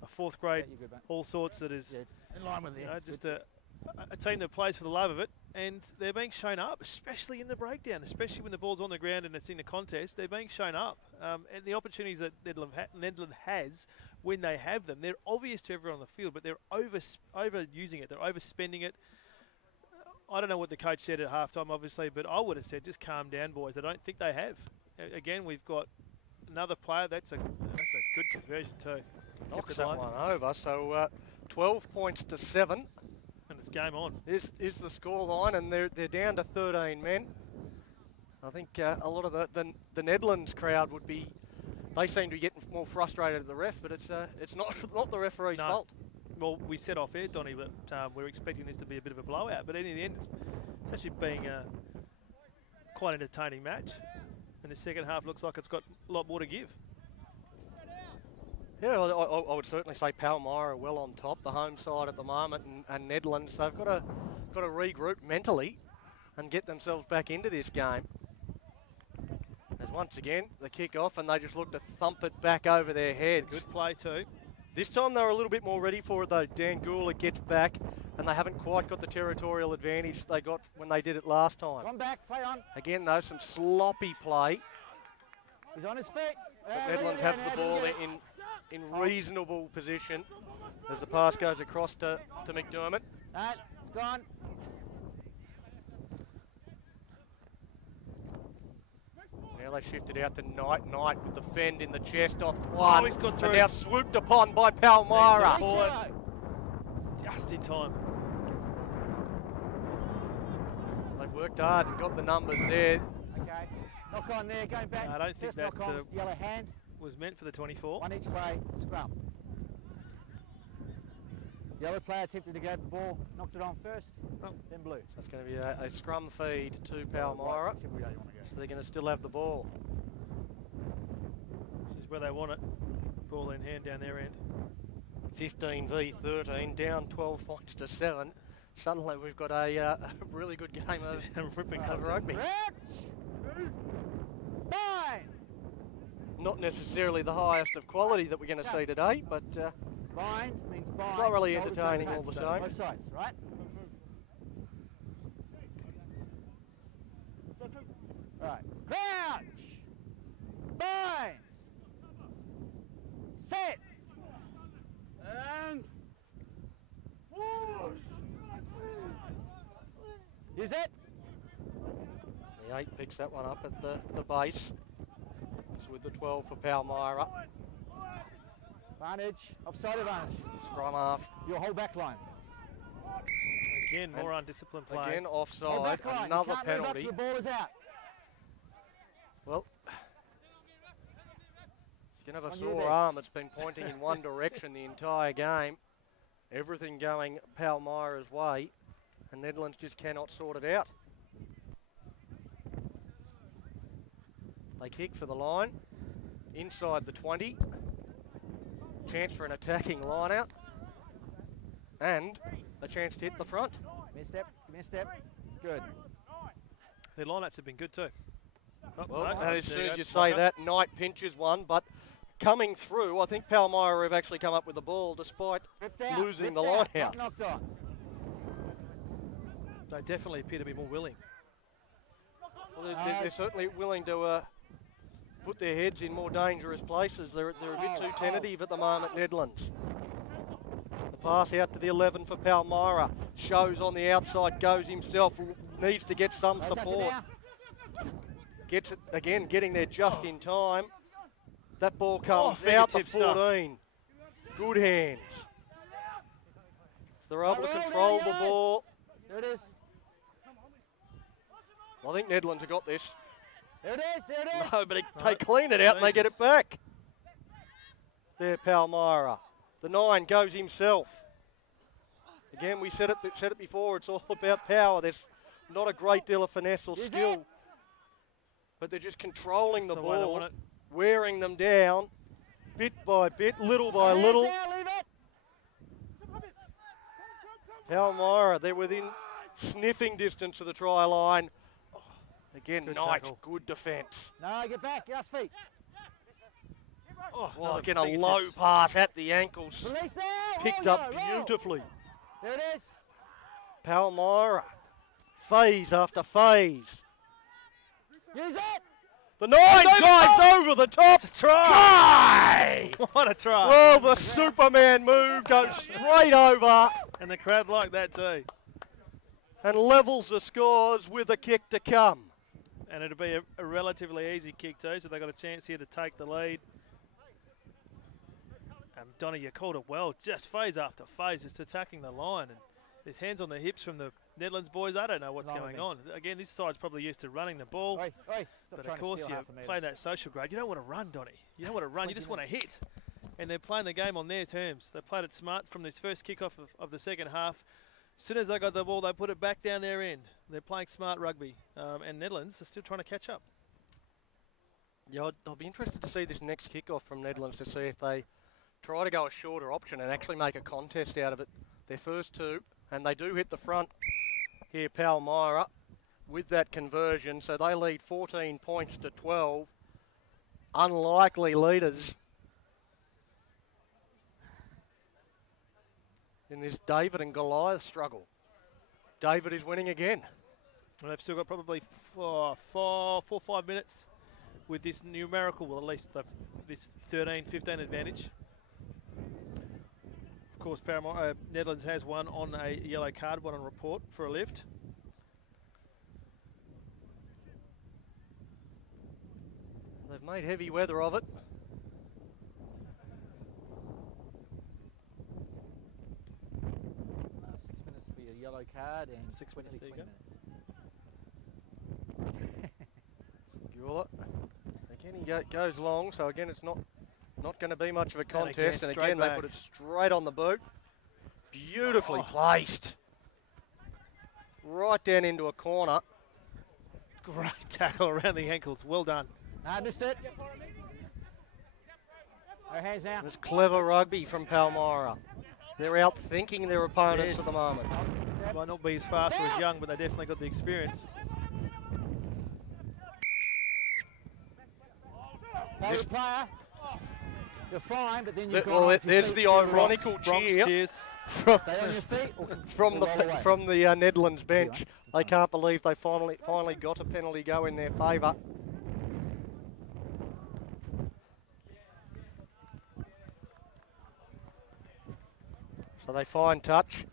fourth grade all sorts that is in line with just a team that plays for the love of it, and they're being shown up, especially in the breakdown, especially when the ball's on the ground and it's in the contest. They're being shown up, and the opportunities that Nedland has when they have them, they're obvious to everyone on the field, but they're overusing it. They're overspending it. I don't know what the coach said at halftime, obviously, but I would have said, just calm down, boys. I don't think they have. Again, we've got another player. That's a Good conversion too. Knocks Kept it that light. one over. So 12 points to 7 And it's game on. is the scoreline, and they're down to 13 men. I think a lot of the Nedlands crowd would be. They seem to be getting more frustrated at the ref, but it's not the referee's No. fault. Well, we said off air, Donny, that we're expecting this to be a bit of a blowout, but in the end, it's actually being a quite entertaining match. And the second half looks like it's got a lot more to give. Yeah, I would certainly say Palmyra are well on top, the home side at the moment, and Nedlands, they've got to regroup mentally and get themselves back into this game. As once again, the kick-off, and they just look to thump it back over their heads. Good play too. This time they were a little bit more ready for it though. Dan Gula gets back, and they haven't quite got the territorial advantage they got when they did it last time. Come back, play on. Again though, some sloppy play. He's on his feet. But Nedlands have the ball in reasonable position as the pass goes across to McDermott. It's gone. Now they shift it out to Knight with the fend in the chest off one. Oh, he's got through. And now swooped upon by Palmyra. Forward. Just in time. They've worked hard and got the numbers there. Okay. Knock on there, going back. No, I don't think First that, knock on, yellow hand. Was meant for the 24. One each way, scrum. Yellow player attempted to go for the ball, knocked it on first, then blue. So it's going to be a scrum feed to Palmyra. Whichever way you want to go. So they're going to still have the ball. This is where they want it. Ball in hand down their end. 15 v 13, down 12 points to 7. Suddenly we've got a really good game of Ripping rugby. Fine! Not necessarily the highest of quality that we're going to see today, but Bind means bind. thoroughly Shoulders entertaining don't all the touch, same. Both sides, right? Right. Crouch! Bind! Set! And push. Use it! The 8 picks that one up at the base. It's with the 12 for Palmyra. Advantage, offside advantage. Scrum half. Your whole back line. Again, more undisciplined play. Again Whole offside, back line. another You can't move up penalty. till the ball is out. Well, skin of a On you sore there. arm. It's been pointing in one direction the entire game. Everything going Palmyra's way, and Nedlands just cannot sort it out. They kick for the line, inside the 20. Chance for an attacking line out, and a chance to hit the front. Give me a step, give me a step. Good. Their lineouts have been good too. Oh, Well, no, and as there soon you as go. you say Blocker. that, Knight pinches one, but coming through, I think Palmyra have actually come up with the ball despite Ripped out, losing the ripped line out, out. not knocked on. They definitely appear to be more willing. Well, they're certainly willing to put their heads in more dangerous places. They're a bit too tentative at the moment, Nedlands. The pass out to the 11 for Palmyra. Shows on the outside, goes himself, needs to get some Don't touch it support. now. Gets it again, getting there just in time. That ball comes out to fingertip stuff. 14. Good hands. So they're able to Well, control there the you go. ball. There it is. I think Nedlands have got this. There it is, there it is. No, but they clean it out and they get it Jesus. back. There, Palmyra. The 9 goes himself. Again, we said it before. It's all about power. There's not a great deal of finesse or Is skill, it? but they're just controlling Just the the way they ball, want it. wearing them down, bit by bit, little by Hands little. down, leave it. Palmyra, they're within sniffing distance of the try line. Again, Good Knight, tackle. good defence. No, get back, get us feet. Oh, Well, another again, a fingertips. low pass at the ankles. Release now. Picked roll, up yo, roll. beautifully. There it is. Palmyra, phase after phase. Use it. The 9 It's dives over the top. It's a try. Try! What a try. Well, the Superman move goes straight over And the crowd like that too. and levels the scores with a kick to come. And it'll be a relatively easy kick too, so they've got a chance here to take the lead. Donny, you called it well. Just phase after phase, just attacking the line. And there's hands on the hips from the Nedlands boys. I don't know what's going on. Again, this side's probably used to running the ball. But of course, you play that social grade. You don't want to run, Donny. You don't want to run. You just want to hit. And they're playing the game on their terms. They played it smart from this first kickoff of the second half. As soon as they got the ball, they put it back down their end. They're playing smart rugby. And Nedlands are still trying to catch up. Yeah, I'll be interested to see this next kickoff from Nedlands to see if they try to go a shorter option and actually make a contest out of it. Their first two, and they do hit the front here, Palmyra, with that conversion. So they lead 14 points to 12. Unlikely leaders in this David and Goliath struggle. David is winning again. Well, they've still got probably 4 or 5 minutes with this numerical, well, at least this 13-15 advantage. Of course, Nedlands has one on a yellow card, one on report for a lift. They've made heavy weather of it. For your yellow card and 6 minutes, there you go. Gula. Again, he goes long, so again, it's not going to be much of a contest. And again, they put it straight on the boot. Beautifully placed. Right down into a corner. Great tackle around the ankles. Well done. I missed it. Our hands out. It's clever rugby from Palmyra. They're outthinking their opponents at the moment. Might not be as fast or as young, but they definitely got the experience. Favorite player, you're fine, but then you've got. There's the ironical cheer. Cheers. Stay on your feet. From the Nedlands bench. They can't believe they finally got a penalty go in their favour. So they find touch,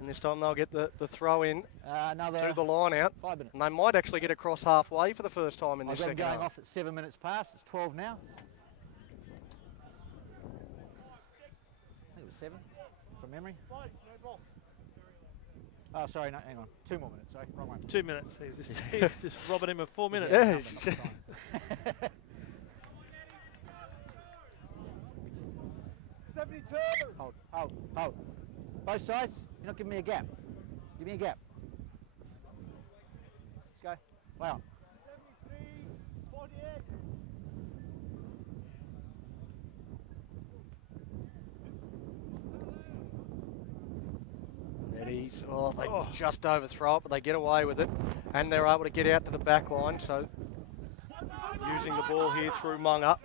and this time they'll get the throw in to the line out. 5 minutes. And they might actually get across halfway for the first time in this second going half. off at 7 minutes past. It's 12 now. I think it was 7 from memory. Oh, sorry, no, hang on. 2 more minutes, sorry, wrong one. 2 minutes. He's just robbing him of 4 minutes. Yeah. 72. Hold. Both sides, you're not giving me a gap. Give me a gap. Let's go. Wow. 73, 48. Netties, they just overthrow it, but they get away with it. And they're able to get out to the back line, so using the ball here through Munga.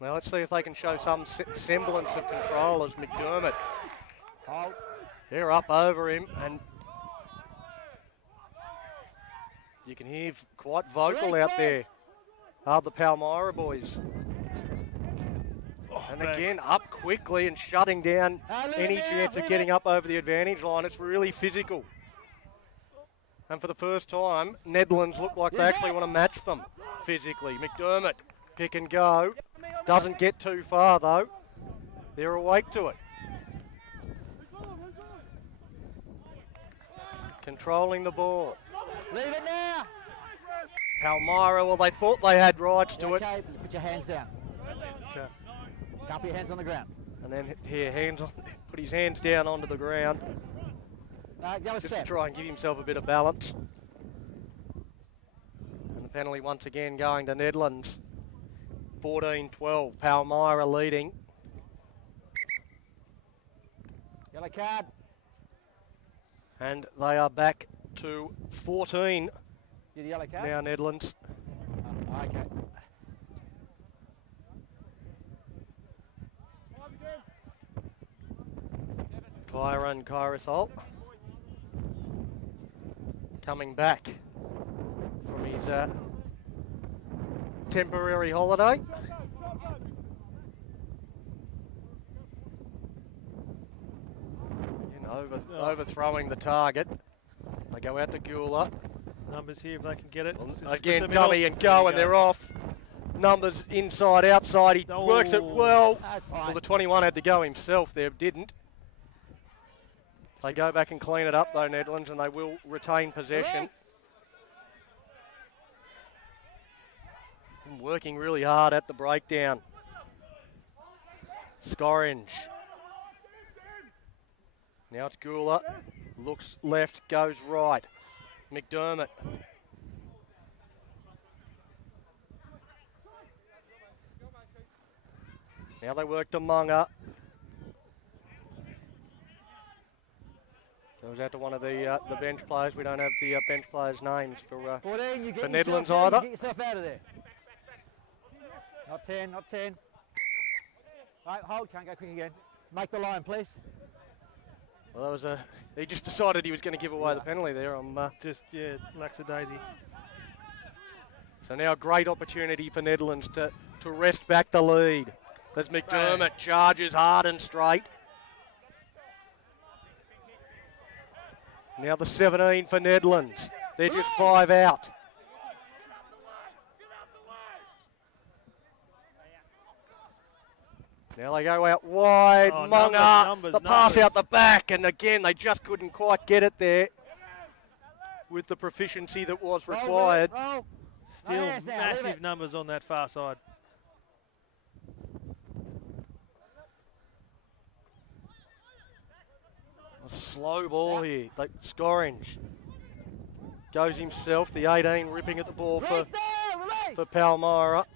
Now let's see if they can show some semblance of control as McDermott. They're up over him, and you can hear quite vocal out there are the Palmyra boys. And again, up quickly and shutting down any chance of getting up over the advantage line. It's really physical. And for the first time, Nedlands look like they actually want to match them physically. McDermott, pick and go. Doesn't get too far though. They're awake to it. Controlling the ball. Leave it now. Palmyra, well, they thought they had rights to it. Okay, put your hands down. Okay. Can't put your hands on the ground. And then here, put his hands down onto the ground. Go a Just step. to try and give himself a bit of balance. And the penalty once again going to Nedlands. 14-12, Palmyra leading. Yellow card. And they are back to 14 You're the yellow card? now, Nedlands. Okay. Kyra and Kyrosol coming back from his temporary holiday. Overthrowing the target. They go out to Gula. Numbers here if they can get it. Again, dummy and go, and they're off. numbers inside, outside. He works it well. That's fine. Well, the 21 had to go himself there, didn't. They go back and clean it up, though, Nedlands, and they will retain possession. Working really hard at the breakdown. Scoringe. Now it's Gula. Looks left, goes right. McDermott. Now they work to Munga. Goes out to one of the bench players. We don't have the bench players' names for 14, you get for yourself Nedlands out, either. you get yourself out of there. Not 10, not 10. Right, hold, can't go quick again. Make the line, please. Well, that was he just decided he was going to give away the penalty there. Lackadaisy. So now a great opportunity for Nedlands to wrest back the lead. As McDermott charges hard and straight. Now the 17 for Nedlands. They're just 5 out. Now they go out wide. Oh, Munga, the pass numbers. out the back, and again they just couldn't quite get it there with the proficiency that was required. Roll. Still hands now, leave massive it. numbers on that far side. A slow ball here. Like Scoringe goes himself. The 18 ripping at the ball for Palmyra.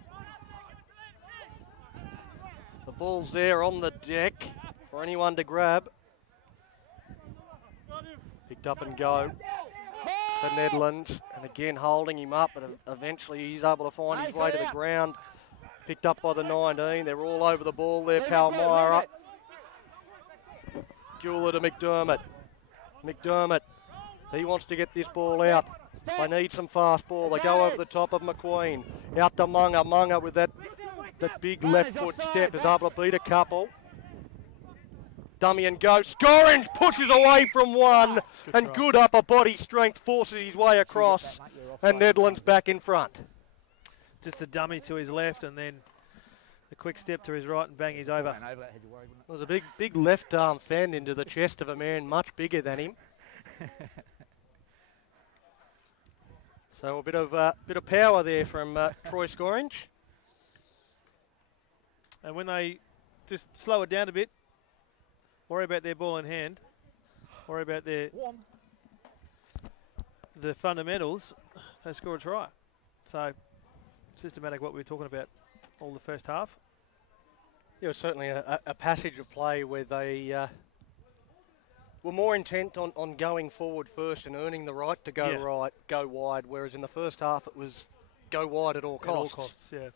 The ball's there on the deck for anyone to grab. Picked up and go for Nedlands. And again holding him up, but eventually he's able to find his way to the ground. Picked up by the 19. They're all over the ball there, Palmyra. Gula to McDermott. McDermott, he wants to get this ball out. They need some fast ball. They go over the top of McQueen. Out to Munga. Munga with that big left foot step is able to beat a couple. Dummy and go. Scoringe pushes away from one. And good upper body strength forces his way across. And Nedlands back in front. Just a dummy to his left and then the quick step to his right and bang, he's over. It was a big left arm fend into the chest of a man much bigger than him. So a bit of power there from Troy Scoringe. And when they just slow it down a bit, worry about their ball in hand, worry about the fundamentals, they score a try. So systematic, what we were talking about all the first half. Yeah, it was certainly a passage of play where they were more intent on going forward first and earning the right to go go wide, whereas in the first half it was go wide at all costs. At all costs, yeah.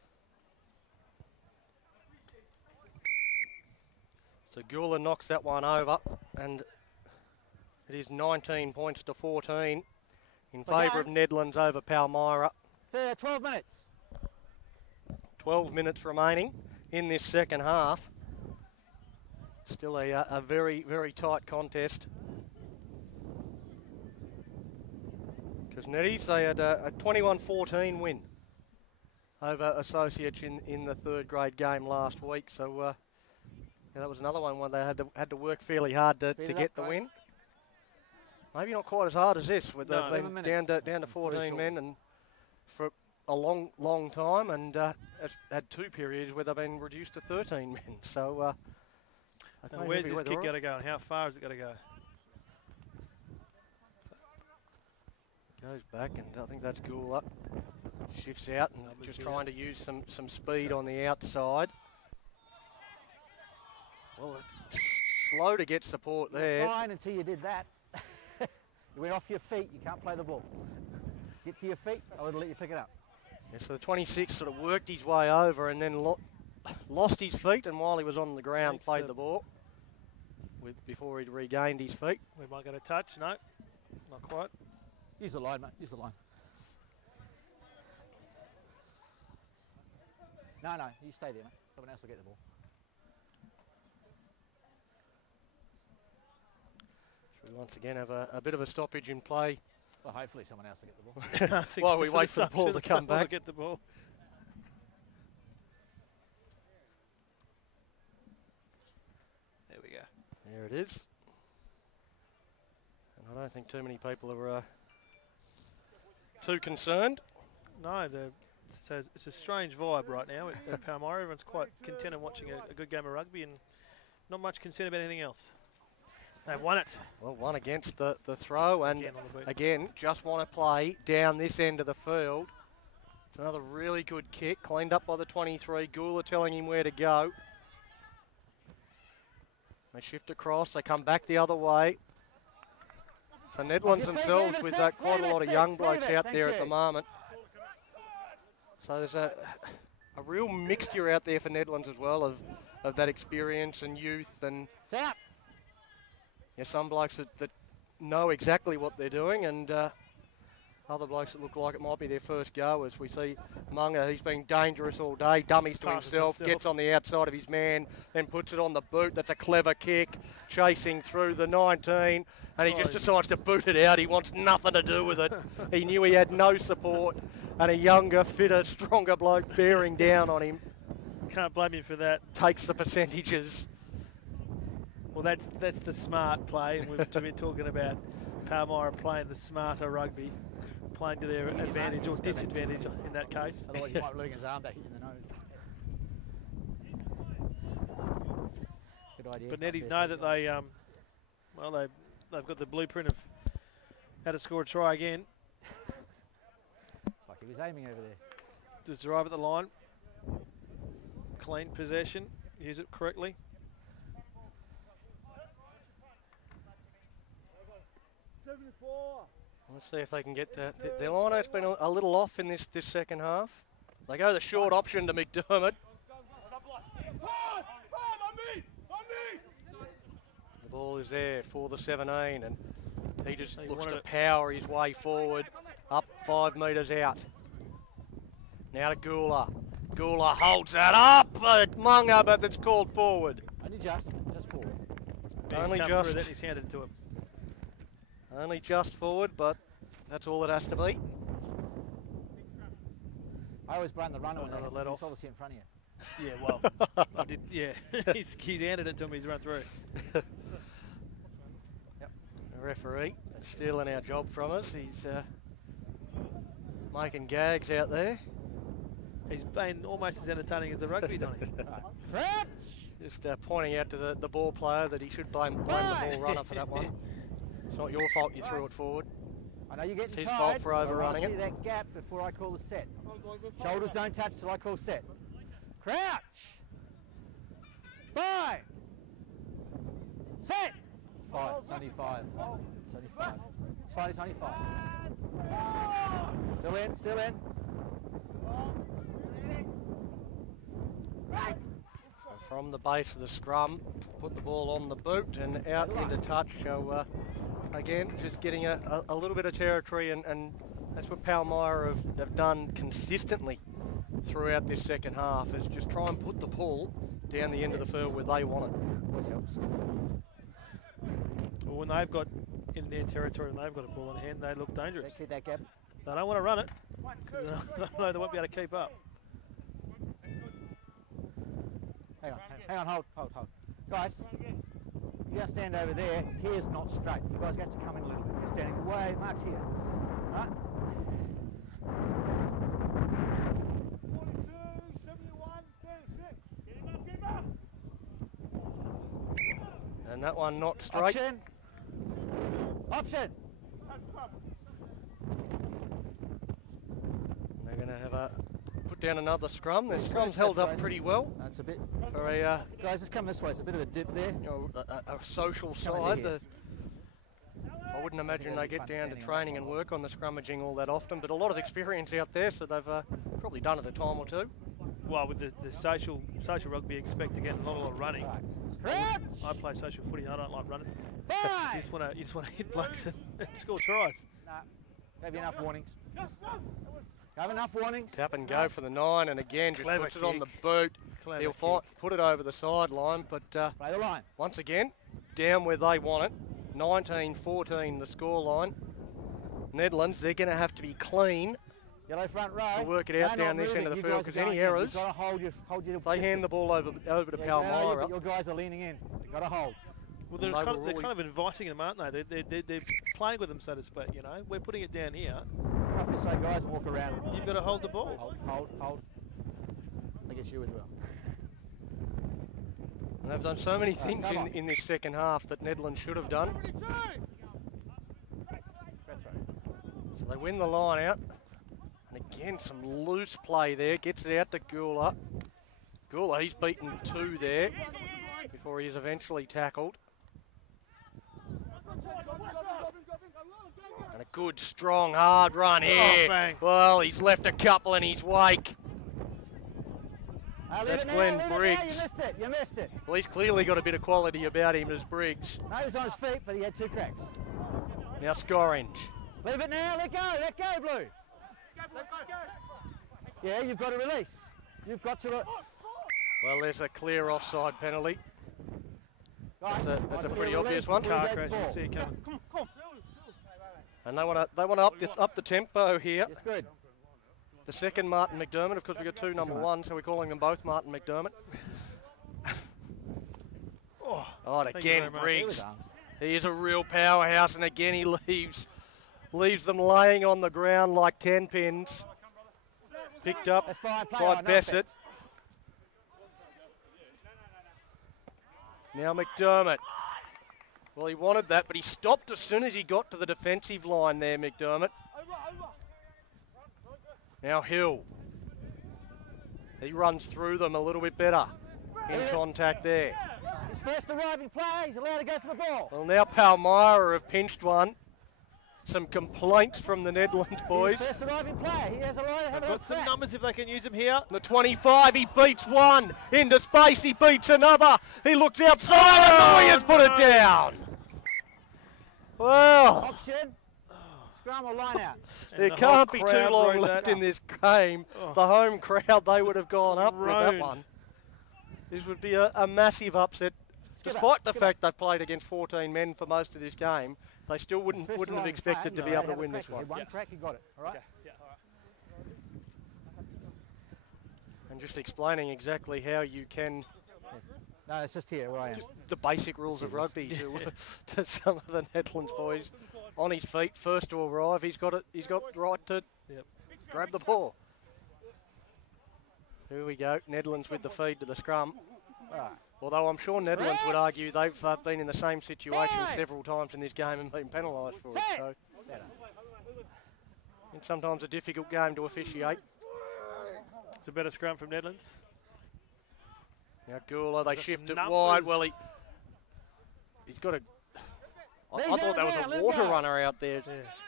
So Gula knocks that one over, and it is 19 points to 14 in favour of Nedlands over Palmyra. 12 minutes. 12 minutes remaining in this second half. Still a very, very tight contest. Because Neddies, they had a 21-14 win over Associates in the third grade game last week. So yeah, that was another one where they had to work fairly hard to get the win. Maybe not quite as hard as this, with they've been down to 14 men and for a long time, and had 2 periods where they've been reduced to 13 men. So and where's this kick got to go, and how far is it got to go? Goes back, and I think that's Gula. Shifts out and just trying to use some speed on the outside. Well, it's slow to get support there. Fine until you did that. You went off your feet, you can't play the ball. Get to your feet, I would have let you pick it up. Yeah, so the 26 sort of worked his way over and then lost his feet, and while he was on the ground played the ball before he'd regained his feet. We might get a touch, no, not quite. Use the line, mate, use the line. No, you stay there, mate. Someone else will get the ball. Should we once again have a bit of a stoppage in play? Well, hopefully someone else will get the ball. While we wait for the ball to come back. Get the ball. it is. And I don't think too many people are too concerned. No, it's a strange vibe right now at Palmyra. Everyone's quite content in watching a good game of rugby and not much concern about anything else. They've won it. Well, one against the throw, and Again on the boot. again, just want to play down this end of the field. It's another really good kick, cleaned up by the 23. Gula telling him where to go. They shift across, they come back the other way. So Nedlands themselves with quite a lot of young blokes out there at the moment. So there's a real mixture out there for Nedlands as well of that experience and youth and some blokes that know exactly what they're doing, and other blokes that look like it might be their first go. As we see Munga, he's been dangerous all day, dummies to himself, gets on the outside of his man, then puts it on the boot. That's a clever kick, chasing through the 19, and he just decides to boot it out. He wants nothing to do with it. He knew he had no support, and a younger, fitter, stronger bloke bearing down on him. Can't blame him for that. Takes the percentages. Well, that's the smart play, and we've been talking about Palmyra playing the smarter rugby, playing to their advantage or disadvantage in that case. Otherwise, he might lose his arm back hitting the nose. Good idea. But Netties know that they've got the blueprint of how to score a try again. It's like he was aiming over there. Just drive at the line, clean possession, use it correctly. Let's see if they can get their lineout's been a little off in this second half. They go the short option to McDermott. The ball is there for the 17, and he just looks to power his way forward, up 5 metres out. Now to Gula. Gula holds that up at Munga, but it's called forward. Only just forward. Only He's come just. through that, he's handed it to him. Only just forward, but that's all it has to be. I always blame the runner when Another he's let off. obviously in front of you. Yeah, well, I did. Yeah, he's handed it to him. He's run through. Yep. The referee stealing our job from us. He's making gags out there. He's been almost as entertaining as the rugby, Donny. Just pointing out to the ball player that he should blame the ball runner for that one. It's not your fault you threw it forward. I know you're getting It's his tired. fault for overrunning I see it. that gap before I call the set. Shoulders don't touch till I call set. Crouch. Bye. Set. It's 5. It's only 5. It's only 5. It's fine. It's only 5. Still in. Still in. From the base of the scrum, put the ball on the boot and out into touch. So again, just getting a little bit of territory, and that's what Palmyra have done consistently throughout this second half, is just try and put the ball down the end of the field where they want it. Always helps. Well, when they've got in their territory and they've got a ball in hand, they look dangerous. Keep that gap. They don't want to run it. They know they won't be able to keep up. Hang on, hold. Guys, you gotta stand over there. Here's not straight. You guys have to come in a little bit. You're standing way much here. Right? 42, 71, 36. Get him up, get him up. And that one not straight. Option. And they're going to have put down another scrum. Their scrum's held up pretty well. That's a bit. For a Guys, just come this way. It's a bit of a dip there. a social Come over side. here. I wouldn't imagine they get fun down to standing training and work on the scrummaging all that often, but a lot of experience out there, so they've probably done it a time or two. Well, with the social rugby, expect again not a lot of running. Crouch. I play social footy. I don't like running. Bye. You just want to hit blokes and score tries. Nah. Gave you enough warnings. Have enough warnings. Tap and go for the 9, and again just Clever puts it on the kick. boot. Clever He'll put it over the sideline, but Play the line. once again, down where they want it. 19-14 the scoreline. Nedlands, they're going to have to be clean Yellow front row. to work it out No, down not this end of the moving. You field, guys because are any going in. errors, You've got to hold your if they hand the ball over to Yeah, Palmyra, your guys are leaning in. You've got to hold. Well, And they're kind of inviting them, aren't they? They're playing with them, so to speak. You know, we're putting it down here. Come off this side, guys, and walk around. You've got to hold the ball. Hold. I think it's you as well. And they've done so many things come on. in this second half that Nedlands should have done. So they win the line out. And again, some loose play there. Gets it out to Gula. Gula, he's beaten 2 there before he is eventually tackled. And a good, strong, hard run here. Bang. Well, he's left a couple in his wake. That's Glenn Briggs. You missed it. Well, he's clearly got a bit of quality about him as Briggs. No, he was on his feet, but he had 2 cracks. Now Scorange. Leave it now, let go, Blue. Yeah, you've got to release. You've got to... Well, there's a clear offside penalty. Guys, That's a pretty obvious one. Car crash, you see it coming. And they want to up the tempo here. It's good. The second Martin McDermott, of course we've got 2 number 1, so we're calling them both Martin McDermott. Oh, and Thank you again very much. Briggs. He is a real powerhouse, and again he leaves them laying on the ground like 10 pins. Picked up That's fine. Play by on, no Bassett. offense. Now McDermott. Well, he wanted that, but he stopped as soon as he got to the defensive line there, McDermott. Now Hill. He runs through them a little bit better. In contact there. His first arriving player, he's allowed to go for the ball. Well, now Palmyra have pinched one. Some complaints from the Nedlands boys. His first arriving player, he has a right to have Got some numbers if they can use them here. The 25, he beats one. Into space, he beats another. He looks outside and the Warriors put it down. Well, Option. Scrum or line out. there the can't whole be too crowd long rode left that. in this game. Oh. The home crowd, they would have gone up with that Road. one. This would be a massive upset. Skipper, Despite the skipper. fact they've played against 14 men for most of this game, they still wouldn't First have arriving expected to player, be able to have a win crack. this He one. had one crack, he got it. All right? And just explaining exactly how you can, No, it's just here where I am. just the basic rules of rugby to some of the Nedlands boys. On his feet, first to arrive, he's got the right to grab the ball. Here we go, Nedlands with the feed to the scrum. All right. Although I'm sure Nedlands would argue they've been in the same situation several times in this game and been penalised for it. So it's sometimes a difficult game to officiate. It's a better scrum from Nedlands. Now Gula, they Got shift some it wide. numbers. Well, he's got a... I Leave thought it that was now, a let water go. runner out there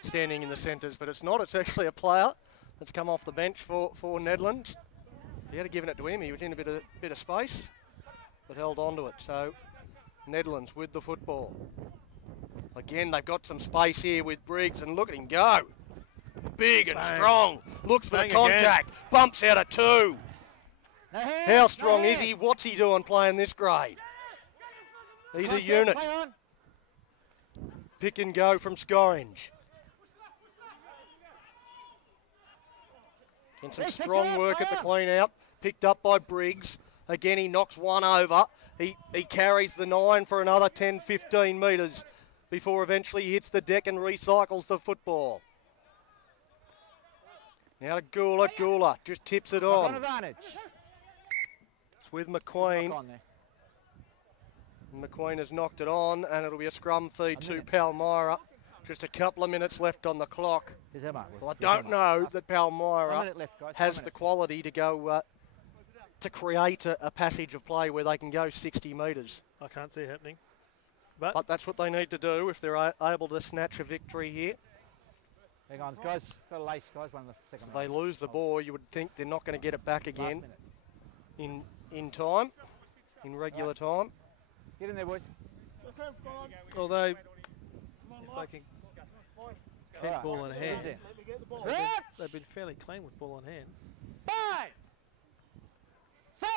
standing in the centres, but it's not. It's actually a player that's come off the bench for Nedlands. If he had given it to him, he was in a bit of space, but held on to it. So Nedlands with the football. Again, they've got some space here with Briggs, and look at him go. Big and Bang. strong. Looks for Bang the contact. Bumps out a 2. No hand, How no strong is hand. he? What's he doing playing this grade? He's a Contest, unit. play on. Pick and go from Scorange. And some Hey, pick strong up, work at the player. clean out. Picked up by Briggs. Again, he knocks one over. He carries the 9 for another 10, 15 metres before eventually he hits the deck and recycles the football. Now to Gula. Gula just tips it Knock on on. advantage. It's with Knock McQueen. on there. And McQueen has knocked it on, and it'll be a scrum feed to minute. Palmyra. Just a couple of minutes left on the clock. Here's Emma. Well, I don't know that 1 Palmyra minute left, guys. has 1 the minute. quality to go to create a passage of play where they can go 60 metres. I can't see it happening. But But that's what they need to do if they're able to snatch a victory here. Hang on, guys. Got a lace, guys. 1 minute, second. If they lose the ball, you would think they're not going to get it back Last again minute. in time, in regular time. Get in there, boys. although if they can keep Alright. ball in Get hand, there. they've been fairly clean with ball in hand. Bye. Set.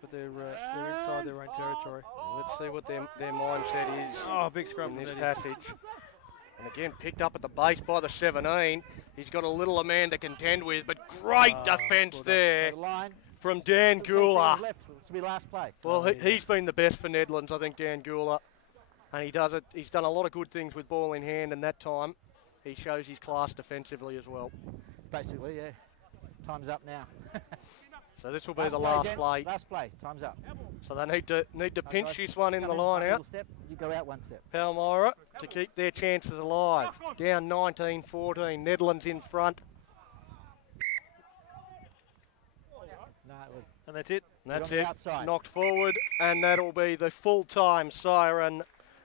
But they're inside their own territory. Let's see what their mindset is Oh, big scrum in from this Neddies. passage. And again, picked up at the base by the 17. He's got a little man to contend with, but great defence well done. there The line. from Dan 10 Gula. seconds left. This will be last play. Well, he's been the best for Nedlands, I think, Dan Gula. and he does it. He's done a lot of good things with ball in hand, and that time he shows his class defensively as well. Basically, yeah. Time's up now. So this will be the last play. Last play. Time's up. So they need to pinch guys, this one in the come line one out. little step, you go out one step. Palmyra to keep their chances alive. Down 19-14. Nedlands in front. No, And that's it. And that's on the it. outside. Knocked forward, and that'll be the full-time siren.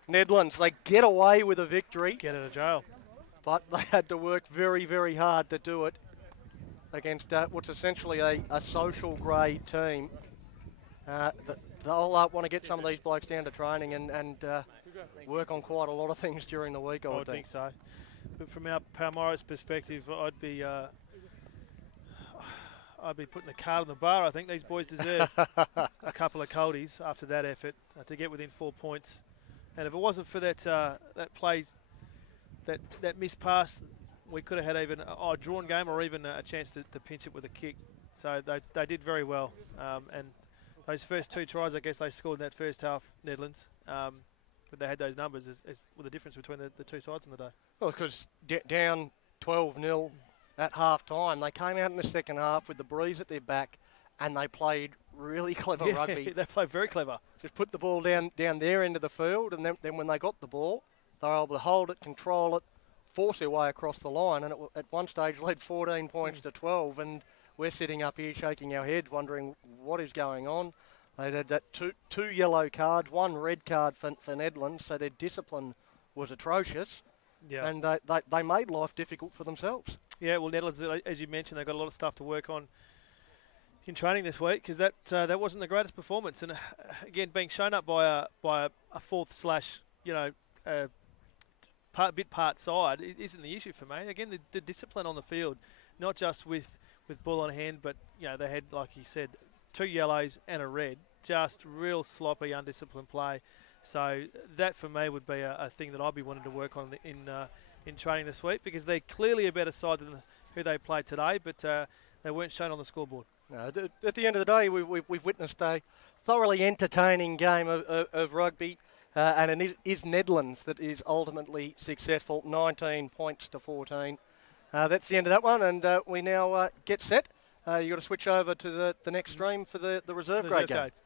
Nedlands, they get away with a victory, Get out of jail. but they had to work very, very hard to do it against what's essentially a social grade team. They'll want to get some of these blokes down to training and work on quite a lot of things during the week, I I would would think think. so. But from our Palmyra's perspective, I'd be putting a card on the bar. I think these boys deserve a couple of coldies after that effort to get within 4 points. And if it wasn't for that play, that missed pass, we could have had even a drawn game or even a chance to pinch it with a kick. So they did very well. And those first 2 tries, I guess they scored in that first half, Nedlands. But they had those numbers as well, the difference between the two sides on the day. Well, because down 12-0 at half-time, they came out in the second half with the breeze at their back, and they played really clever rugby. They played very clever. Just put the ball down their end of the field, and then when they got the ball, they were able to hold it, control it, force their way across the line, and at one stage led 14 points to 12, and we're sitting up here shaking our heads wondering what is going on. They had that two yellow cards, 1 red card for Nedlands, so their discipline was atrocious, and they made life difficult for themselves. Yeah, well, Nedlands, as you mentioned, they've got a lot of stuff to work on in training this week because that wasn't the greatest performance, and again, being shown up by a fourth slash, part side isn't the issue for me. Again, the discipline on the field, not just with ball on hand, but they had, like you said, 2 yellows and a red, just real sloppy, undisciplined play. So that for me would be a thing that I'd be wanting to work on in training this week because they're clearly a better side than who they played today, but they weren't shown on the scoreboard. No, at the end of the day, we've witnessed a thoroughly entertaining game of rugby, and it is Nedlands that is ultimately successful, 19 points to 14. That's the end of that one, and we now get set. You've got to switch over to the next stream for the reserve grade game. Grades.